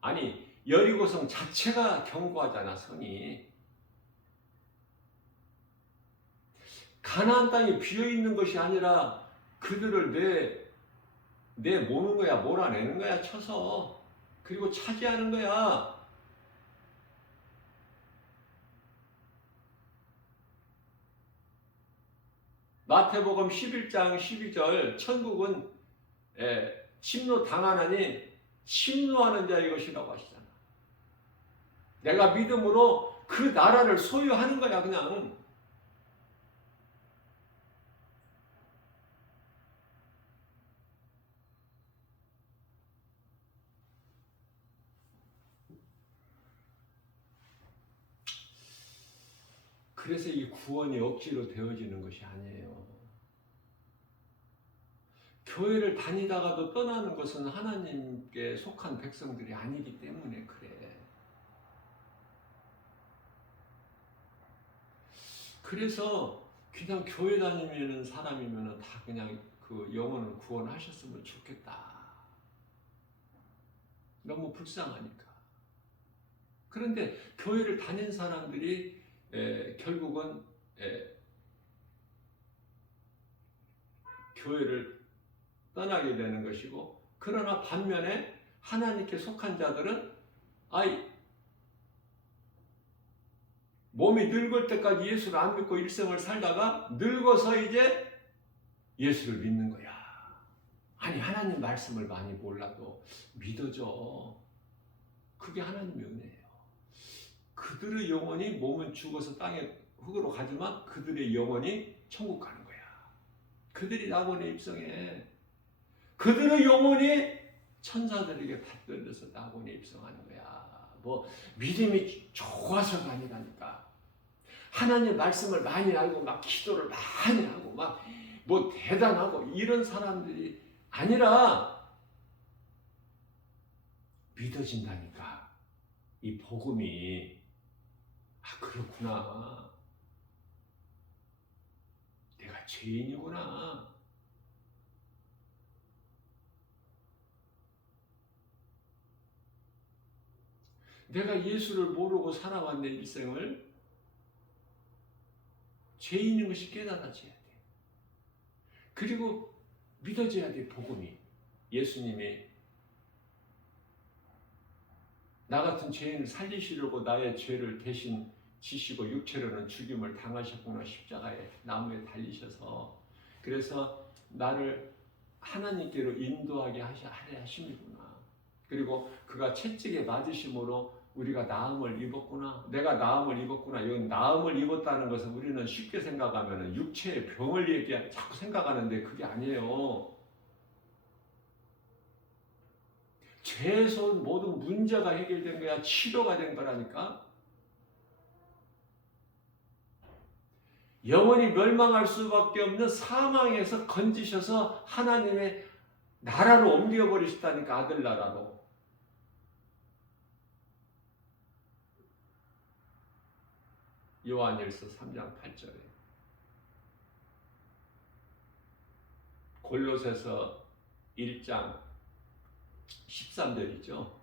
아니 여리고성 자체가 견고하잖아. 성이. 가나안 땅이 비어있는 것이 아니라 그들을 모는 거야. 몰아내는 거야. 쳐서. 그리고 차지하는 거야. 마태복음 11장 12절 천국은 침노 당하나니 침노하는 자의 것이라고 하시잖아. 내가 믿음으로 그 나라를 소유하는 거야. 그냥. 그래서 이 구원이 억지로 되어지는 것이 아니에요. 교회를 다니다가도 떠나는 것은 하나님께 속한 백성들이 아니기 때문에 그래. 그래서 그냥 교회 다니는 사람이면 다 그냥 그 영혼을 구원하셨으면 좋겠다. 너무 불쌍하니까. 그런데 교회를 다닌 사람들이 결국은 교회를 떠나게 되는 것이고, 그러나 반면에 하나님께 속한 자들은 몸이 늙을 때까지 예수를 안 믿고 일생을 살다가 늙어서 이제 예수를 믿는 거야. 아니 하나님 말씀을 많이 몰라도 믿어줘. 그게 하나님의 은혜예요. 그들의 영혼이, 몸은 죽어서 땅에 흙으로 가지만 그들의 영혼이 천국 가는 거야. 그들이 낙원에 입성해. 그들의 영혼이 천사들에게 받들려서 낙원에 입성하는 거야. 뭐 믿음이 좋아서가 아니라니까. 하나님 말씀을 많이 알고 막 기도를 많이 하고 막 뭐 대단하고 이런 사람들이 아니라 믿어진다니까. 이 복음이 그렇구나. 내가 죄인이구나. 내가 예수를 모르고 살아왔 내 일생을 죄인인 것이 깨달아져야 돼. 그리고 믿어져야 돼. 복음이. 예수님이 나 같은 죄인을 살리시려고 나의 죄를 대신 지시고 육체로는 죽임을 당하셨구나. 십자가에 나무에 달리셔서. 그래서 나를 하나님께로 인도하게 하심이구나. 그리고 그가 채찍에 맞으심으로 우리가 나음을 입었구나. 내가 나음을 입었구나. 이건 나음을 입었다는 것은 우리는 쉽게 생각하면 육체의 병을 자꾸 생각하는데 그게 아니에요. 죄에서 온 모든 문제가 해결된 거야. 치료가 된 거라니까. 영원히 멸망할 수밖에 없는 사망에서 건지셔서 하나님의 나라로 옮겨버리셨다니까. 아들 나라로. 요한일서 3장 8절에 골로새서 1장 13절이죠.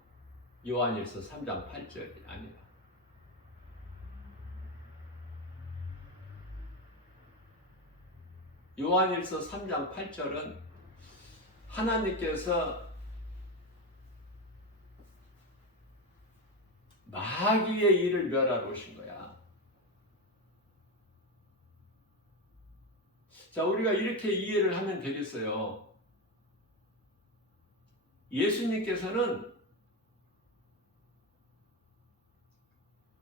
요한일서 3장 8절이 아니라. 요한일서 3장 8절은 하나님께서 마귀의 일을 멸하러 오신 거야. 자, 우리가 이렇게 이해를 하면 되겠어요. 예수님께서는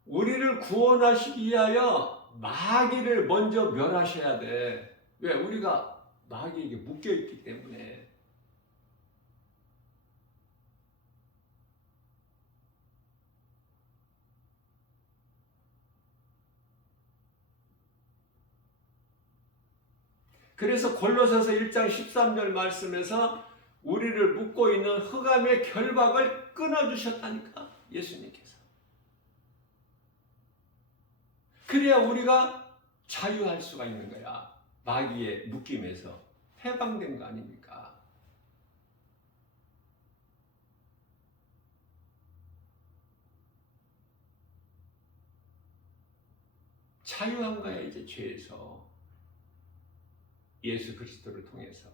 우리를 구원하시기 위하여 마귀를 먼저 멸하셔야 돼. 왜? 우리가 마귀에게 묶여있기 때문에. 그래서 골로새서 1장 13절 말씀에서 우리를 묶고 있는 흑암의 결박을 끊어주셨다니까. 예수님께서. 그래야 우리가 자유할 수가 있는 거야. 마귀의 묶임에서 해방된 거 아닙니까? 자유한 거야 이제 죄에서. 예수 그리스도를 통해서.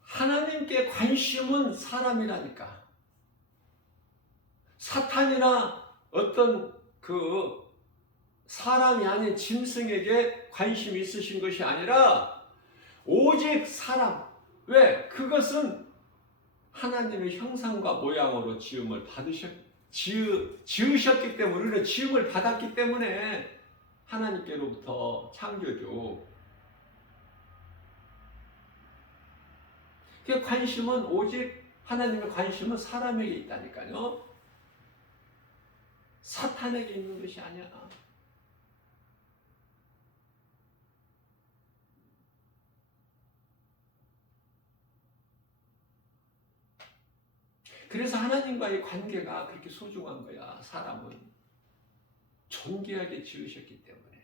하나님께 관심은 사람이라니까. 사탄이나 어떤 그 사람이 아닌 짐승에게 관심이 있으신 것이 아니라 오직 사람. 왜? 그것은 하나님의 형상과 모양으로 지으셨기 때문에, 우리는 지음을 받았기 때문에 하나님께로부터 창조주. 그 관심은 오직 하나님의 관심은 사람에게 있다니까요. 사탄에게 있는 것이 아니야. 그래서 하나님과의 관계가 그렇게 소중한 거야. 사람은 존귀하게 지으셨기 때문에.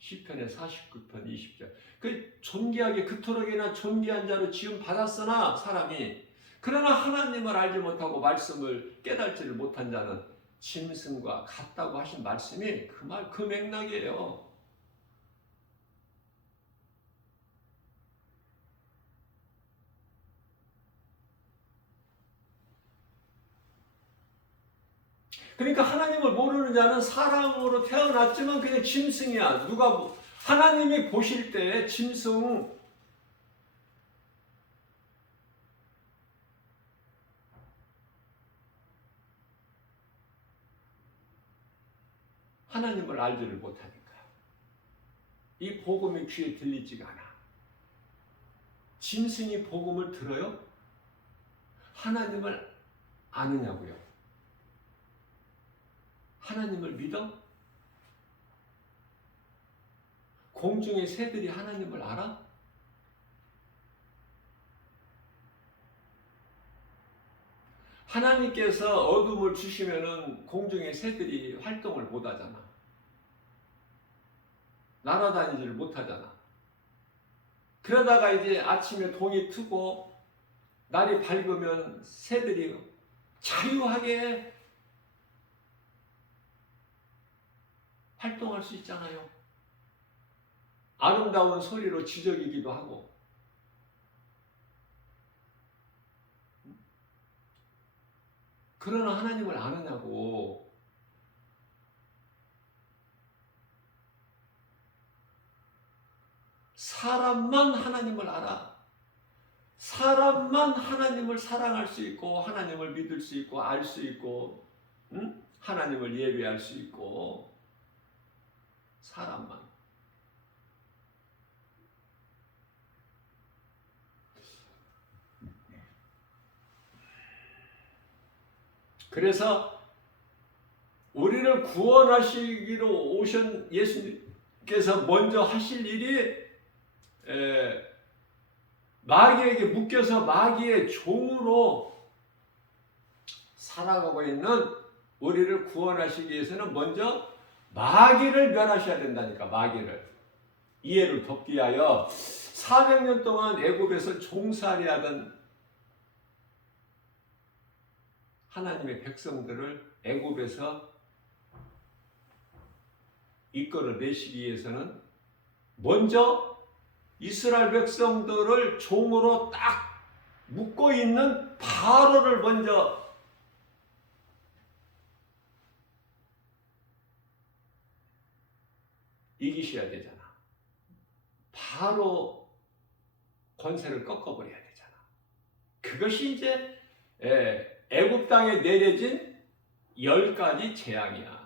시편의 49편 20절. 그 존귀하게 그토록이나 존귀한 자로 지음 받았으나 사람이, 그러나 하나님을 알지 못하고 말씀을 깨달지를 못한 자는 짐승과 같다고 하신 말씀이 그 맥락이에요. 그러니까 하나님을 모르는 자는 사람으로 태어났지만 그냥 짐승이야. 하나님이 보실 때 짐승, 하나님을 알지를 못하니까. 이 복음이 귀에 들리지가 않아. 짐승이 복음을 들어요? 하나님을 아느냐고요? 하나님을 믿어? 공중의 새들이 하나님을 알아? 하나님께서 어둠을 주시면은 공중의 새들이 활동을 못 하잖아. 날아다니지를 못하잖아. 그러다가 이제 아침에 동이 트고 날이 밝으면 새들이 자유하게 활동할 수 있잖아요. 아름다운 소리로 지저귀기도 하고. 그러나 하나님을 아느냐고. 사람만 하나님을 알아. 사람만 하나님을 사랑할 수 있고 하나님을 믿을 수 있고 알 수 있고 하나님을 예배할 수 있고 사람만. 그래서 우리를 구원하시기로 오신 예수님께서 먼저 하실 일이 마귀에게 묶여서 마귀의 종으로 살아가고 있는 우리를 구원하시기 위해서는 먼저 마귀를 멸하셔야 된다니까. 마귀를. 이해를 돕기 위하여 400년 동안 애굽에서 종살이 하던 하나님의 백성들을 애굽에서 이끌어내시기 위해서는 먼저 이스라엘 백성들을 종으로 딱 묶고 있는 바로를 먼저 이기셔야 되잖아. 바로 권세를 꺾어버려야 되잖아. 그것이 이제 애굽 땅에 내려진 10가지 재앙이야.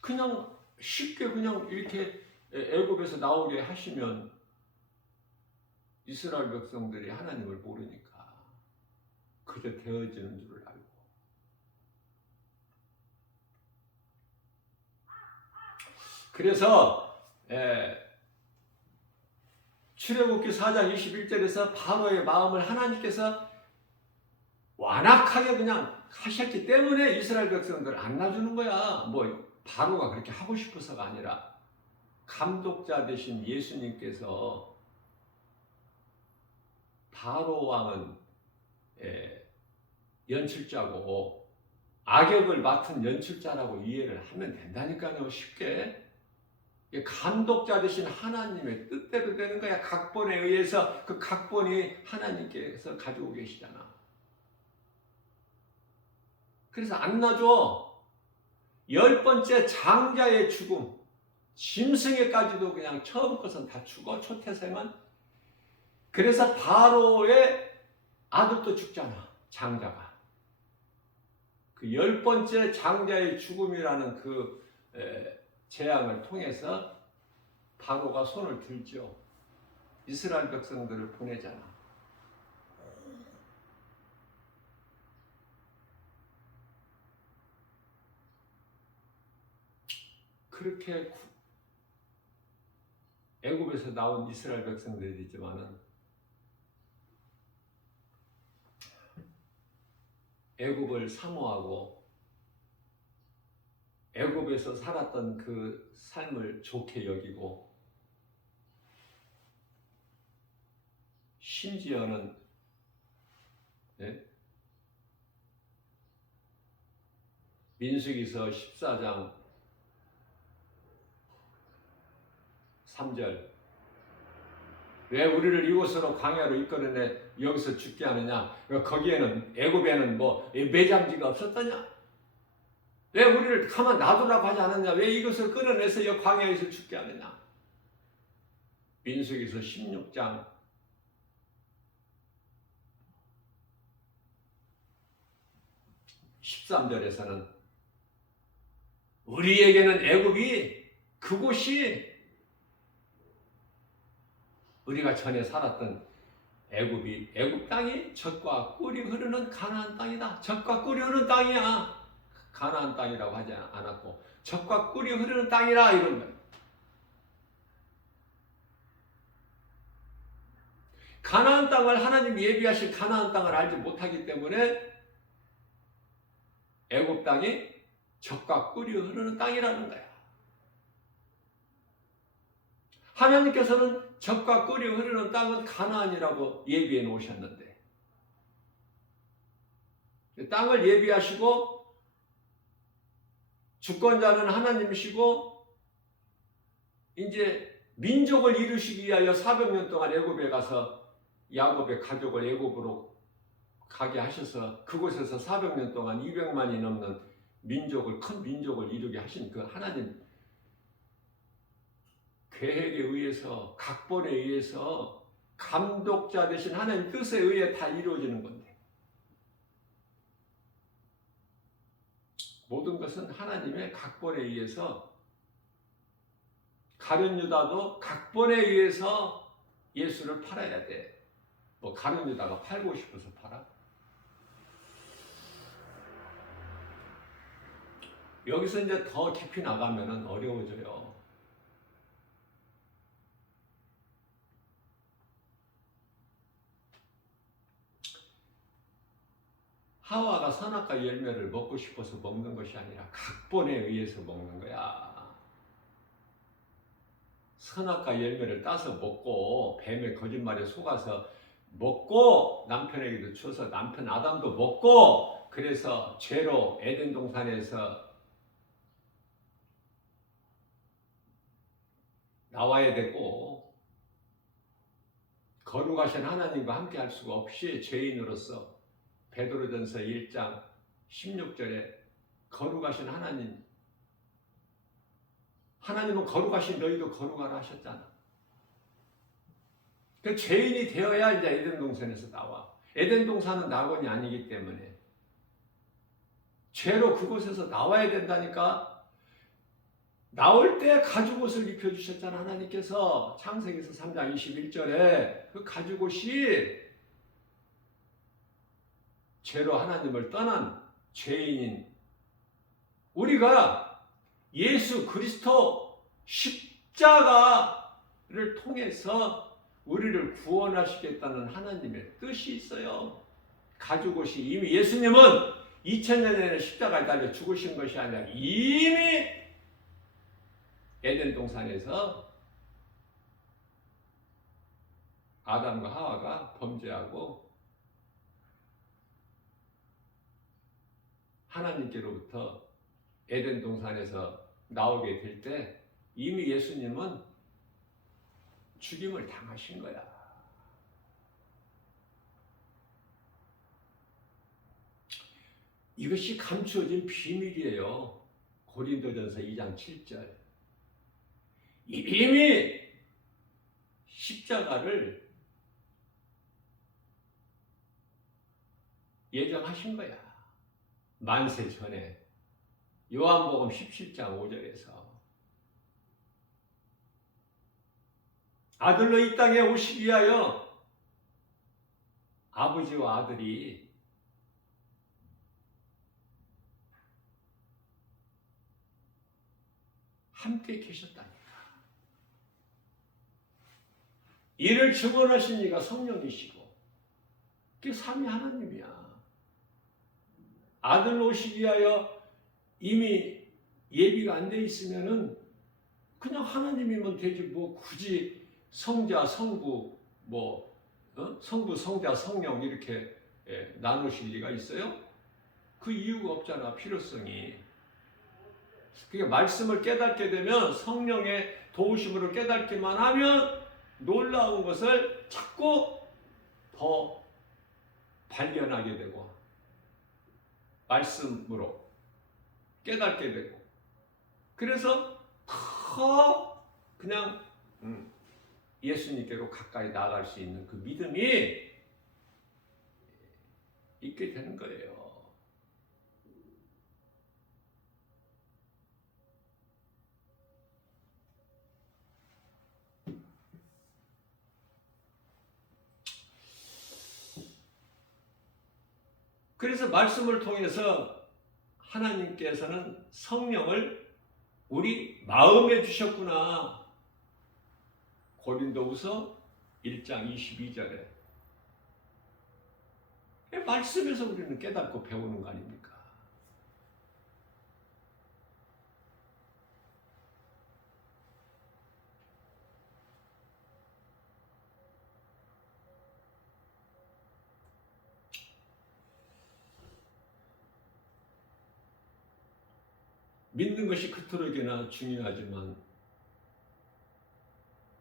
그냥 쉽게 그냥 이렇게 애굽에서 나오게 하시면 이스라엘 백성들이 하나님을 모르니까 그저 되어지는 줄을 알고. 그래서 출애굽기 4장 21절에서 바로의 마음을 하나님께서 완악하게 그냥 하셨기 때문에 이스라엘 백성들을 안 놔주는 거야. 뭐 바로가 그렇게 하고 싶어서가 아니라 감독자 되신 예수님께서 바로 왕은 연출자고 악역을 맡은 연출자라고 이해를 하면 된다니까요. 쉽게. 감독자 되신 하나님의 뜻대로 되는 거야. 각본에 의해서 그 각본이 하나님께서 가지고 계시잖아. 그래서 안 놔줘. 10번째 장자의 죽음, 짐승에까지도 그냥 처음 것은 다 죽어. 초태생은. 그래서 바로의 아들도 죽잖아. 장자가. 그 10번째 장자의 죽음이라는 그 재앙을 통해서 바로가 손을 들죠. 이스라엘 백성들을 보내잖아. 그렇게 애굽에서 나온 이스라엘 백성들이지만은 애굽을 사모하고 애굽에서 살았던 그 삶을 좋게 여기고 심지어는 민수기서 14장 3절 왜 우리를 이곳으로 광야로 이끌어내 여기서 죽게 하느냐? 거기에는 애굽에는 뭐 매장지가 없었더냐? 왜 우리를 가만 놔두라고 하지 않았냐? 왜 이것을 끌어내서 이 광야에서 죽게 하느냐? 민수기서 16장 13절에서는 우리에게는 애굽이 그곳이 우리가 전에 살았던 애굽 땅이 젖과 꿀이 흐르는 가나안 땅이다. 젖과 꿀이 흐르는 땅이야. 가나안 땅이라고 하지 않았고 젖과 꿀이 흐르는 땅이라 이런 거예요. 가나안 땅을 하나님 예비하신 가나안 땅을 알지 못하기 때문에 애굽 땅이 젖과 꿀이 흐르는 땅이라는 거야. 하나님께서는 젖과 꿀이 흐르는 땅은 가나안이라고 예비해 놓으셨는데 땅을 예비하시고 주권자는 하나님이시고 이제 민족을 이루시기 위하여 400년 동안 애굽에 가서 야곱의 가족을 애굽으로 가게 하셔서 그곳에서 400년 동안 200만이 넘는 큰 민족을 이루게 하신 그 하나님 계획에 의해서 각본에 의해서 감독자 되신 하나님 뜻에 의해 다 이루어지는 건데 모든 것은 하나님의 각본에 의해서 가룟 유다도 각본에 의해서 예수를 팔아야 돼. 뭐 가룟 유다가 팔고 싶어서 팔아? 여기서 이제 더 깊이 나가면은 어려워져요. 하와가 선악과 열매를 먹고 싶어서 먹는 것이 아니라 각본에 의해서 먹는 거야. 선악과 열매를 따서 먹고 뱀의 거짓말에 속아서 먹고 남편에게도 줘서 남편 아담도 먹고 그래서 죄로 에덴 동산에서 나와야 되고 거룩하신 하나님과 함께 할 수가 없이 죄인으로서 베드로전서 1장 16절에 거룩하신 하나님은 거룩하신 너희도 거룩하라 하셨잖아. 그 죄인이 되어야 이제 에덴 동산에서 나와. 에덴 동산은 낙원이 아니기 때문에 죄로 그곳에서 나와야 된다니까. 나올 때 가죽옷을 입혀주셨잖아. 하나님께서 창세기에서 3장 21절에 그 가죽옷이 죄로 하나님을 떠난 죄인인 우리가 예수 그리스도 십자가를 통해서 우리를 구원하시겠다는 하나님의 뜻이 있어요. 가죽옷이 이미 예수님은 2000년 전에 십자가에 달려 죽으신 것이 아니라 이미 에덴 동산에서 아담과 하와가 범죄하고 하나님께로부터 에덴 동산에서 나오게 될 때 이미 예수님은 죽임을 당하신 거야. 이것이 감추어진 비밀이에요. 고린도전서 2장 7절. 이미 십자가를 예정하신 거야. 만세 전에. 요한복음 17장 5절에서 아들로 이 땅에 오시기 위하여 아버지와 아들이 함께 계셨다니까. 이를 증언하신 이가 성령이시고 그게 삼위 하나님이야. 아들로 오시기 위하여 이미 예비가 안 돼 있으면은 그냥 하나님이면 되지 뭐 굳이 성자, 성부, 성부, 성자, 성령 이렇게 나누실 리가 있어요? 그 이유가 없잖아. 필요성이. 그게 말씀을 깨닫게 되면 성령의 도우심으로 깨닫기만 하면 놀라운 것을 자꾸 더 발견하게 되고 말씀으로 깨닫게 되고 그래서 더 그냥 예수님께로 가까이 나아갈 수 있는 그 믿음이 있게 되는 거예요. 그래서 말씀을 통해서 하나님께서는 성령을 우리 마음에 주셨구나. 고린도후서 1장 22절에 말씀에서 우리는 깨닫고 배우는 거 아닙니까? 믿는 것이 그토록이나 중요하지만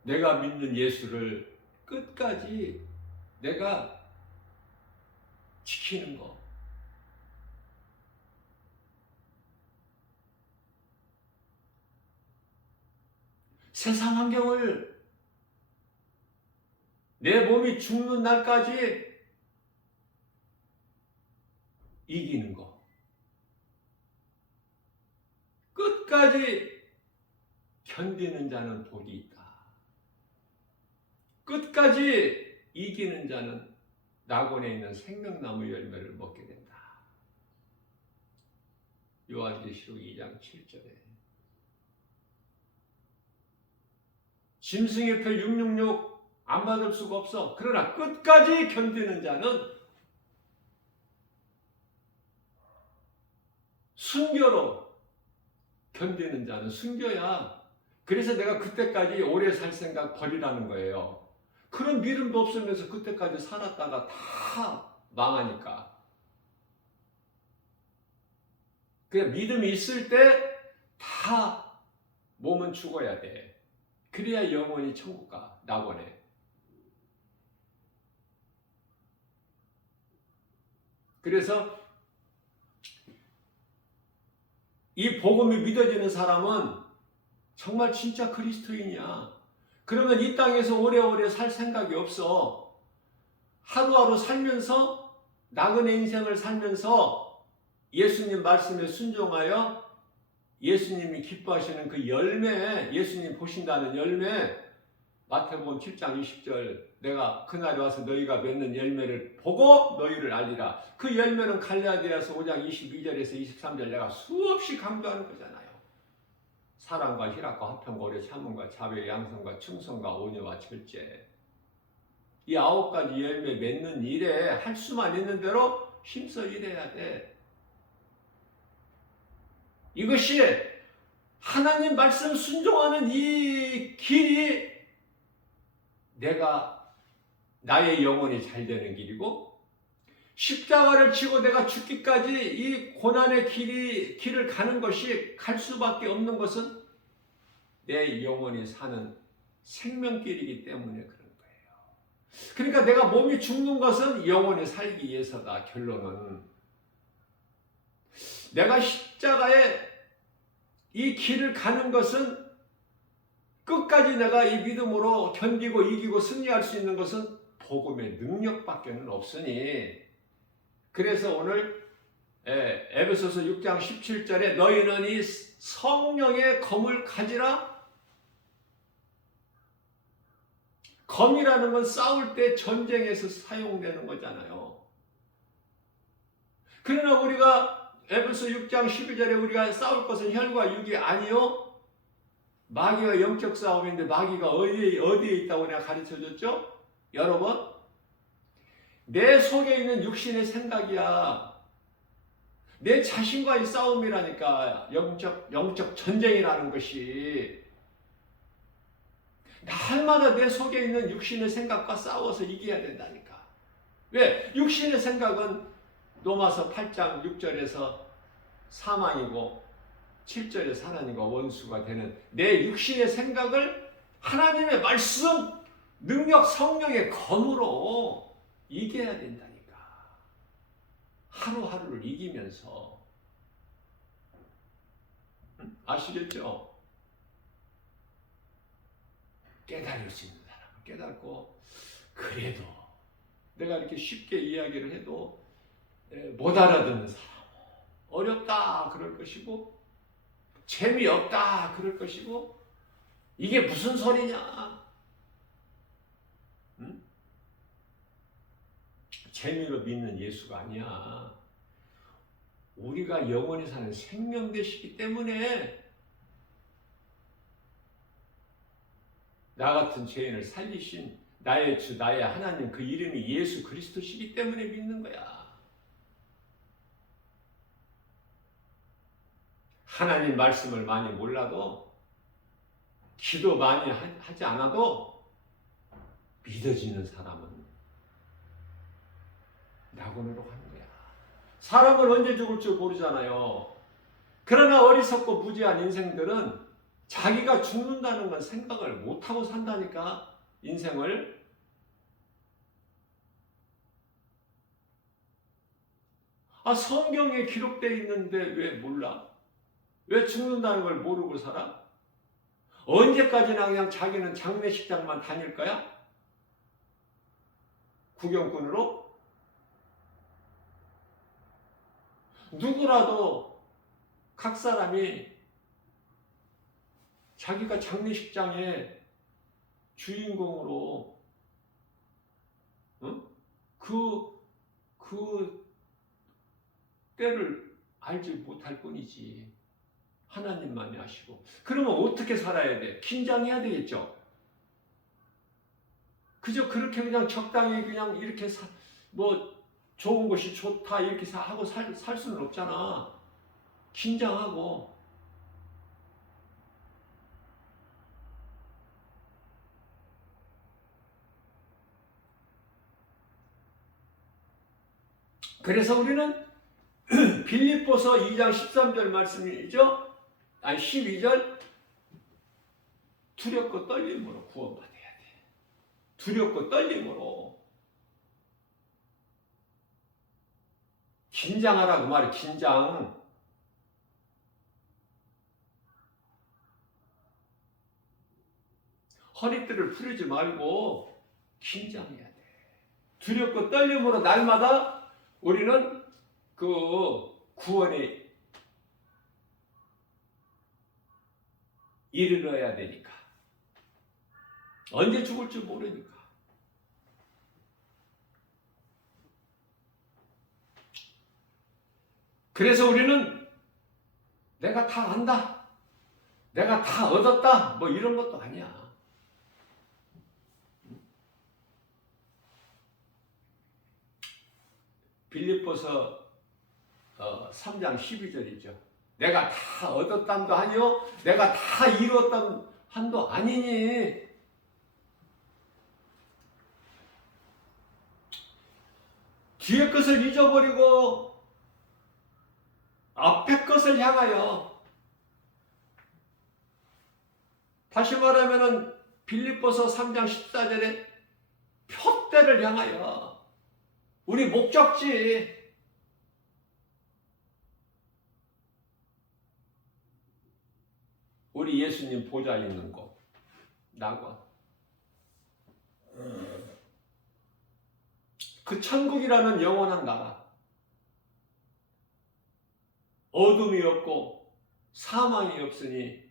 내가 믿는 예수를 끝까지 내가 지키는 거. 세상 환경을 내 몸이 죽는 날까지 이기는 거. 끝까지 견디는 자는 복이 있다. 끝까지 이기는 자는 낙원에 있는 생명나무 열매를 먹게 된다. 요한계시록 2장 7절에 짐승의 표 666 안 받을 수가 없어. 그러나 끝까지 견디는 자는 순교로 견디는 자는 순교야. 그래서 내가 그때까지 오래 살 생각 버리라는 거예요. 그런 믿음도 없으면서 그때까지 살았다가 다 망하니까. 그냥 믿음이 있을 때 다 몸은 죽어야 돼. 그래야 영원히 천국 가, 낙원에. 그래서 이 복음이 믿어지는 사람은 정말 진짜 그리스도인이야. 그러면 이 땅에서 오래오래 살 생각이 없어. 하루하루 살면서 나그네 인생을 살면서 예수님 말씀에 순종하여 예수님이 기뻐하시는 그 열매, 예수님 보신다는 열매, 마태복음 7장 20절 내가 그날에 와서 너희가 맺는 열매를 보고 너희를 알리라. 그 열매는 갈라디아서 5장 22절에서 23절 내가 수없이 강조하는 거잖아요. 사랑과 희락과 화평과 오래 참음과 자비와 양성과 충성과 온유와 절제. 이 9가지 열매 맺는 일에 할 수만 있는 대로 힘써 일해야 돼. 이것이 하나님 말씀 순종하는 이 길이 내가 나의 영혼이 잘 되는 길이고, 십자가를 지고 내가 죽기까지 이 고난의 길을 가는 것이 갈 수밖에 없는 것은 내 영혼이 사는 생명길이기 때문에 그런 거예요. 그러니까 내가 몸이 죽는 것은 영혼이 살기 위해서다. 결론은 내가 십자가에 이 길을 가는 것은 끝까지 내가 이 믿음으로 견디고 이기고 승리할 수 있는 것은 복음의 능력밖에는 없으니, 그래서 오늘 에베소서 6장 17절에 너희는 이 성령의 검을 가지라. 검이라는 건 싸울 때 전쟁에서 사용되는 거잖아요. 그러나 우리가 에베소 6장 12절에 우리가 싸울 것은 혈과 육이 아니요 마귀와 영적 싸움인데 마귀가 어디에 있다고 내가 가르쳐줬죠? 여러분, 내 속에 있는 육신의 생각이야. 내 자신과의 싸움이라니까. 영적 전쟁이라는 것이 날마다 내 속에 있는 육신의 생각과 싸워서 이겨야 된다니까. 왜? 육신의 생각은 로마서 8장 6절에서 사망이고 7절에 하나님과 원수가 되는 내 육신의 생각을 하나님의 말씀, 능력, 성령의 검으로 이겨야 된다니까. 하루하루를 이기면서. 아시겠죠? 깨달을 수 있는 사람은 깨닫고, 그래도 내가 이렇게 쉽게 이야기를 해도 못 알아듣는 사람, 어렵다 그럴 것이고 재미없다 그럴 것이고, 이게 무슨 소리냐? 재미로 믿는 예수가 아니야. 우리가 영원히 사는 생명 되시기 때문에 나 같은 죄인을 살리신 나의 주 나의 하나님 그 이름이 예수 그리스도시기 때문에 믿는 거야. 하나님 말씀을 많이 몰라도 기도 많이 하지 않아도 믿어지는 사람은 낙원으로 가는 거야. 사람은 언제 죽을 줄 모르잖아요. 그러나 어리석고 무지한 인생들은 자기가 죽는다는 건 생각을 못하고 산다니까. 인생을. 성경에 기록되어 있는데 왜 몰라? 왜 죽는다는 걸 모르고 살아? 언제까지나 그냥 자기는 장례식장만 다닐 거야? 구경꾼으로? 누구라도 각 사람이 자기가 장례식장의 주인공으로 그 때를 알지 못할 뿐이지. 하나님만이 아시고. 그러면 어떻게 살아야 돼? 긴장해야 되겠죠. 그저 그렇게 그냥 적당히 그냥 이렇게 좋은 것이 좋다 이렇게 하고 살 수는 없잖아. 긴장하고. 그래서 우리는 빌립보서 2장 13절 말씀이죠. 12절 두렵고 떨림으로 구원받아야 돼. 두렵고 떨림으로. 긴장하라고 말해. 긴장. 허리띠를 풀지 말고 긴장해야 돼. 두렵고 떨림으로 날마다 우리는 그 구원에 이르러야 되니까. 언제 죽을 줄 모르니까. 그래서 우리는 내가 다 안다, 내가 다 얻었다, 뭐 이런 것도 아니야. 빌립보서 3장 12절이죠. 내가 다 얻었담도 아니요, 내가 다 이루었담 한도 아니니. 뒤의 것을 잊어버리고 앞의 것을 향하여. 다시 말하면 빌립보서 3장 14절에 표대를 향하여. 우리 목적지. 우리 예수님 보좌 있는 곳. 낙원. 그 천국이라는 영원한 나라. 어둠이 없고 사망이 없으니,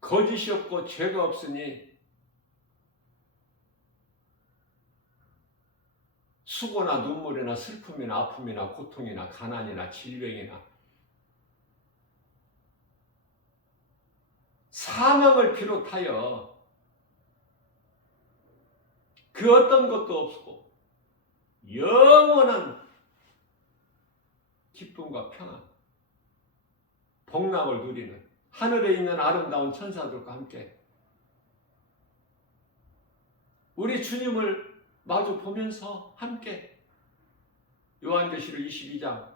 거짓이 없고 죄가 없으니, 수고나 눈물이나 슬픔이나 아픔이나 고통이나 가난이나 질병이나 사망을 비롯하여 그 어떤 것도 없고 영원한 기쁨과 평안, 복락을 누리는 하늘에 있는 아름다운 천사들과 함께 우리 주님을 마주 보면서 함께. 요한계시록 22장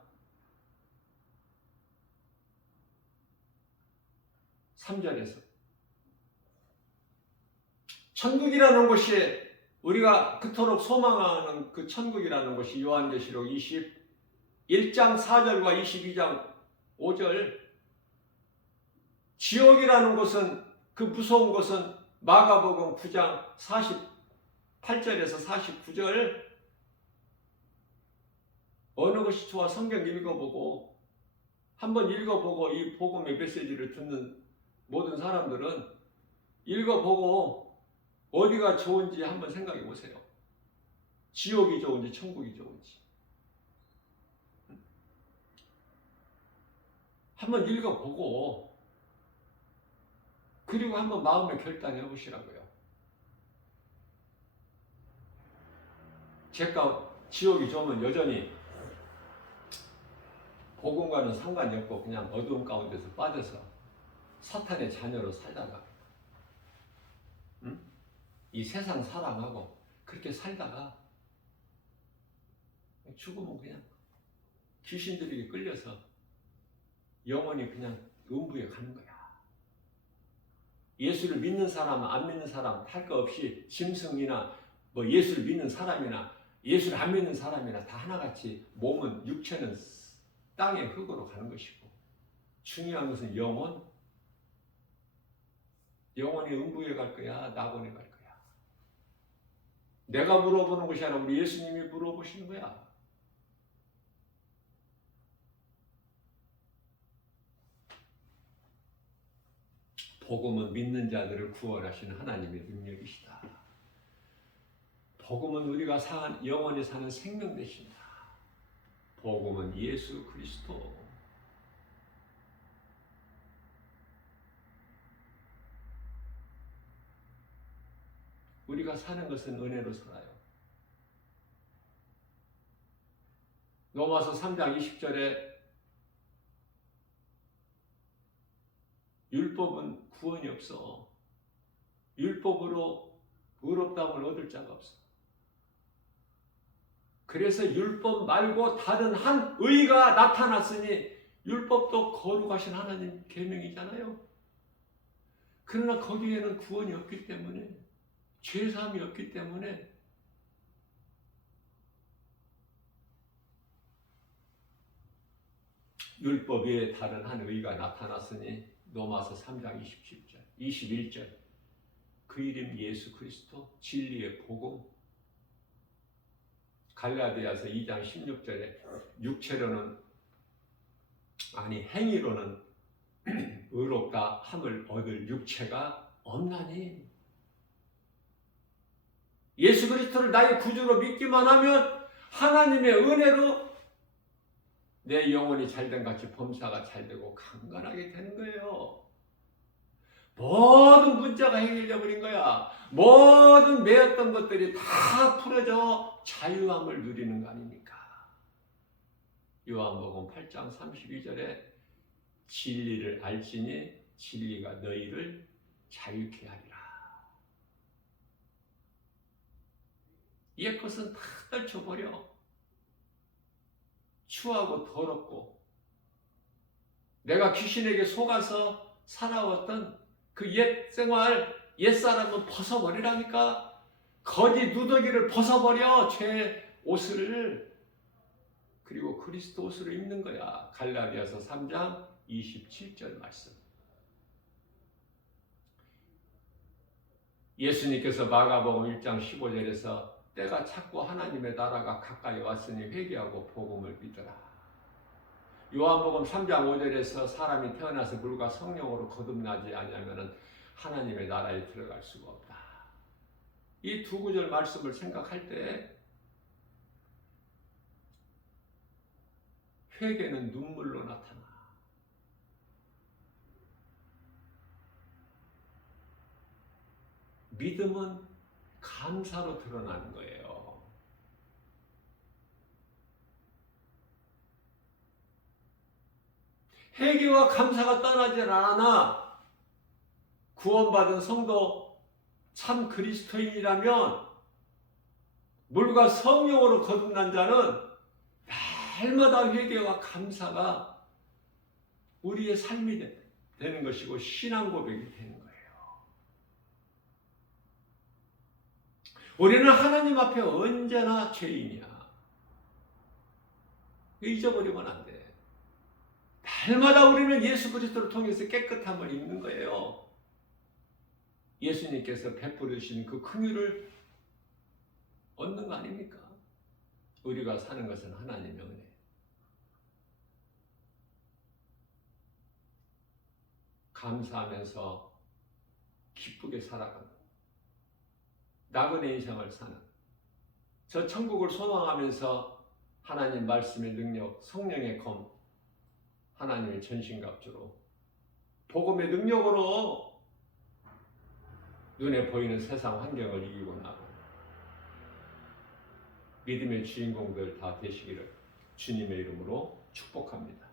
3절에서 천국이라는 곳이, 우리가 그토록 소망하는 그 천국이라는 것이 요한계시록 21장 4절과 22장 5절. 지옥이라는 것은, 그 무서운 것은 마가복음 9장 48절에서 49절. 어느 것이 좋아? 성경 읽어보고, 한번 읽어보고 이 복음의 메시지를 듣는 모든 사람들은 읽어보고 어디가 좋은지 한번 생각해 보세요. 지옥이 좋은지 천국이 좋은지. 한번 읽어보고 그리고 한번 마음의 결단해 보시라고요. 제가 지옥이 좋으면 여전히 복음과는 상관이 없고 그냥 어두운 가운데서 빠져서 사탄의 자녀로 살다가 이 세상 사랑하고 그렇게 살다가 죽으면 그냥 귀신들에게 끌려서 영원히 그냥 음부에 가는 거야. 예수를 믿는 사람, 안 믿는 사람 할 거 없이 짐승이나 뭐 예수를 믿는 사람이나 예수를 안 믿는 사람이나 다 하나같이 몸은 육체는 땅의 흙으로 가는 것이고 중요한 것은 영혼이 음부에 갈 거야, 낙원에 갈 거야. 내가 물어보는 것이 아니라 우리 예수님이 물어보시는 거야. 복음은 믿는 자들을 구원하시는 하나님의 능력이시다. 복음은 우리가 영원히 사는 생명 되십니다. 복음은 예수 그리스도. 우리가 사는 것은 은혜로 살아요. 로마서 3장 20절에 율법은 구원이 없어. 율법으로 의롭다함을 얻을 자가 없어. 그래서 율법 말고 다른 한 의가 나타났으니 율법도 거룩하신 하나님 계명이잖아요. 그러나 거기에는 구원이 없기 때문에 죄사함이 없기 때문에 율법 외에 다른 한 의가 나타났으니 로마서 3장 27절, 21절 그 이름 예수 그리스도 진리의 복음. 갈라디아서 2장 16절에 육체로는 아니 행위로는 의롭다 함을 얻을 육체가 없나니 예수 그리스도를 나의 구주로 믿기만 하면 하나님의 은혜로 내 영혼이 잘된 같이 범사가 잘되고 강건하게 되는 거예요. 모든 문제가 해결되어 버린 거야. 모든 매였던 것들이 다 풀어져 자유함을 누리는 거 아닙니까? 요한복음 8장 32절에 진리를 알지니 진리가 너희를 자유케 하리라. 옛 것은 다 떨쳐버려. 추하고 더럽고 내가 귀신에게 속아서 살아왔던 그 옛 생활, 옛 사람은 벗어버리라니까. 거짓 누더기를 벗어버려. 죄 옷을. 그리고 그리스도 옷을 입는 거야. 갈라디아서 3장 27절 말씀. 예수님께서 마가복음 1장 15절에서 때가 찼고 하나님의 나라가 가까이 왔으니 회개하고 복음을 믿으라. 요한복음 3장 5절에서 사람이 태어나서 물과 성령으로 거듭나지 아니하면 하나님의 나라에 들어갈 수가 없다. 이 두 구절 말씀을 생각할 때 회개는 눈물로 나타나. 믿음은 감사로 드러나는 거예요. 회개와 감사가 떠나질 않아. 구원받은 성도 참 그리스도인이라면 물과 성령으로 거듭난 자는 날마다 회개와 감사가 우리의 삶이 되는 것이고 신앙 고백이 되는 거예요. 우리는 하나님 앞에 언제나 죄인이야. 잊어버리면 안 돼. 날마다 우리는 예수 그리스도를 통해서 깨끗함을 입는 거예요. 예수님께서 베풀어 주신 그 긍휼을 얻는 거 아닙니까? 우리가 사는 것은 하나님의 은혜. 감사하면서 기쁘게 살아가는 나그네 인생을 사는 저 천국을 소망하면서 하나님 말씀의 능력, 성령의 검, 하나님의 전신갑주로 복음의 능력으로 눈에 보이는 세상 환경을 이기고 나고 믿음의 주인공들 다 되시기를 주님의 이름으로 축복합니다.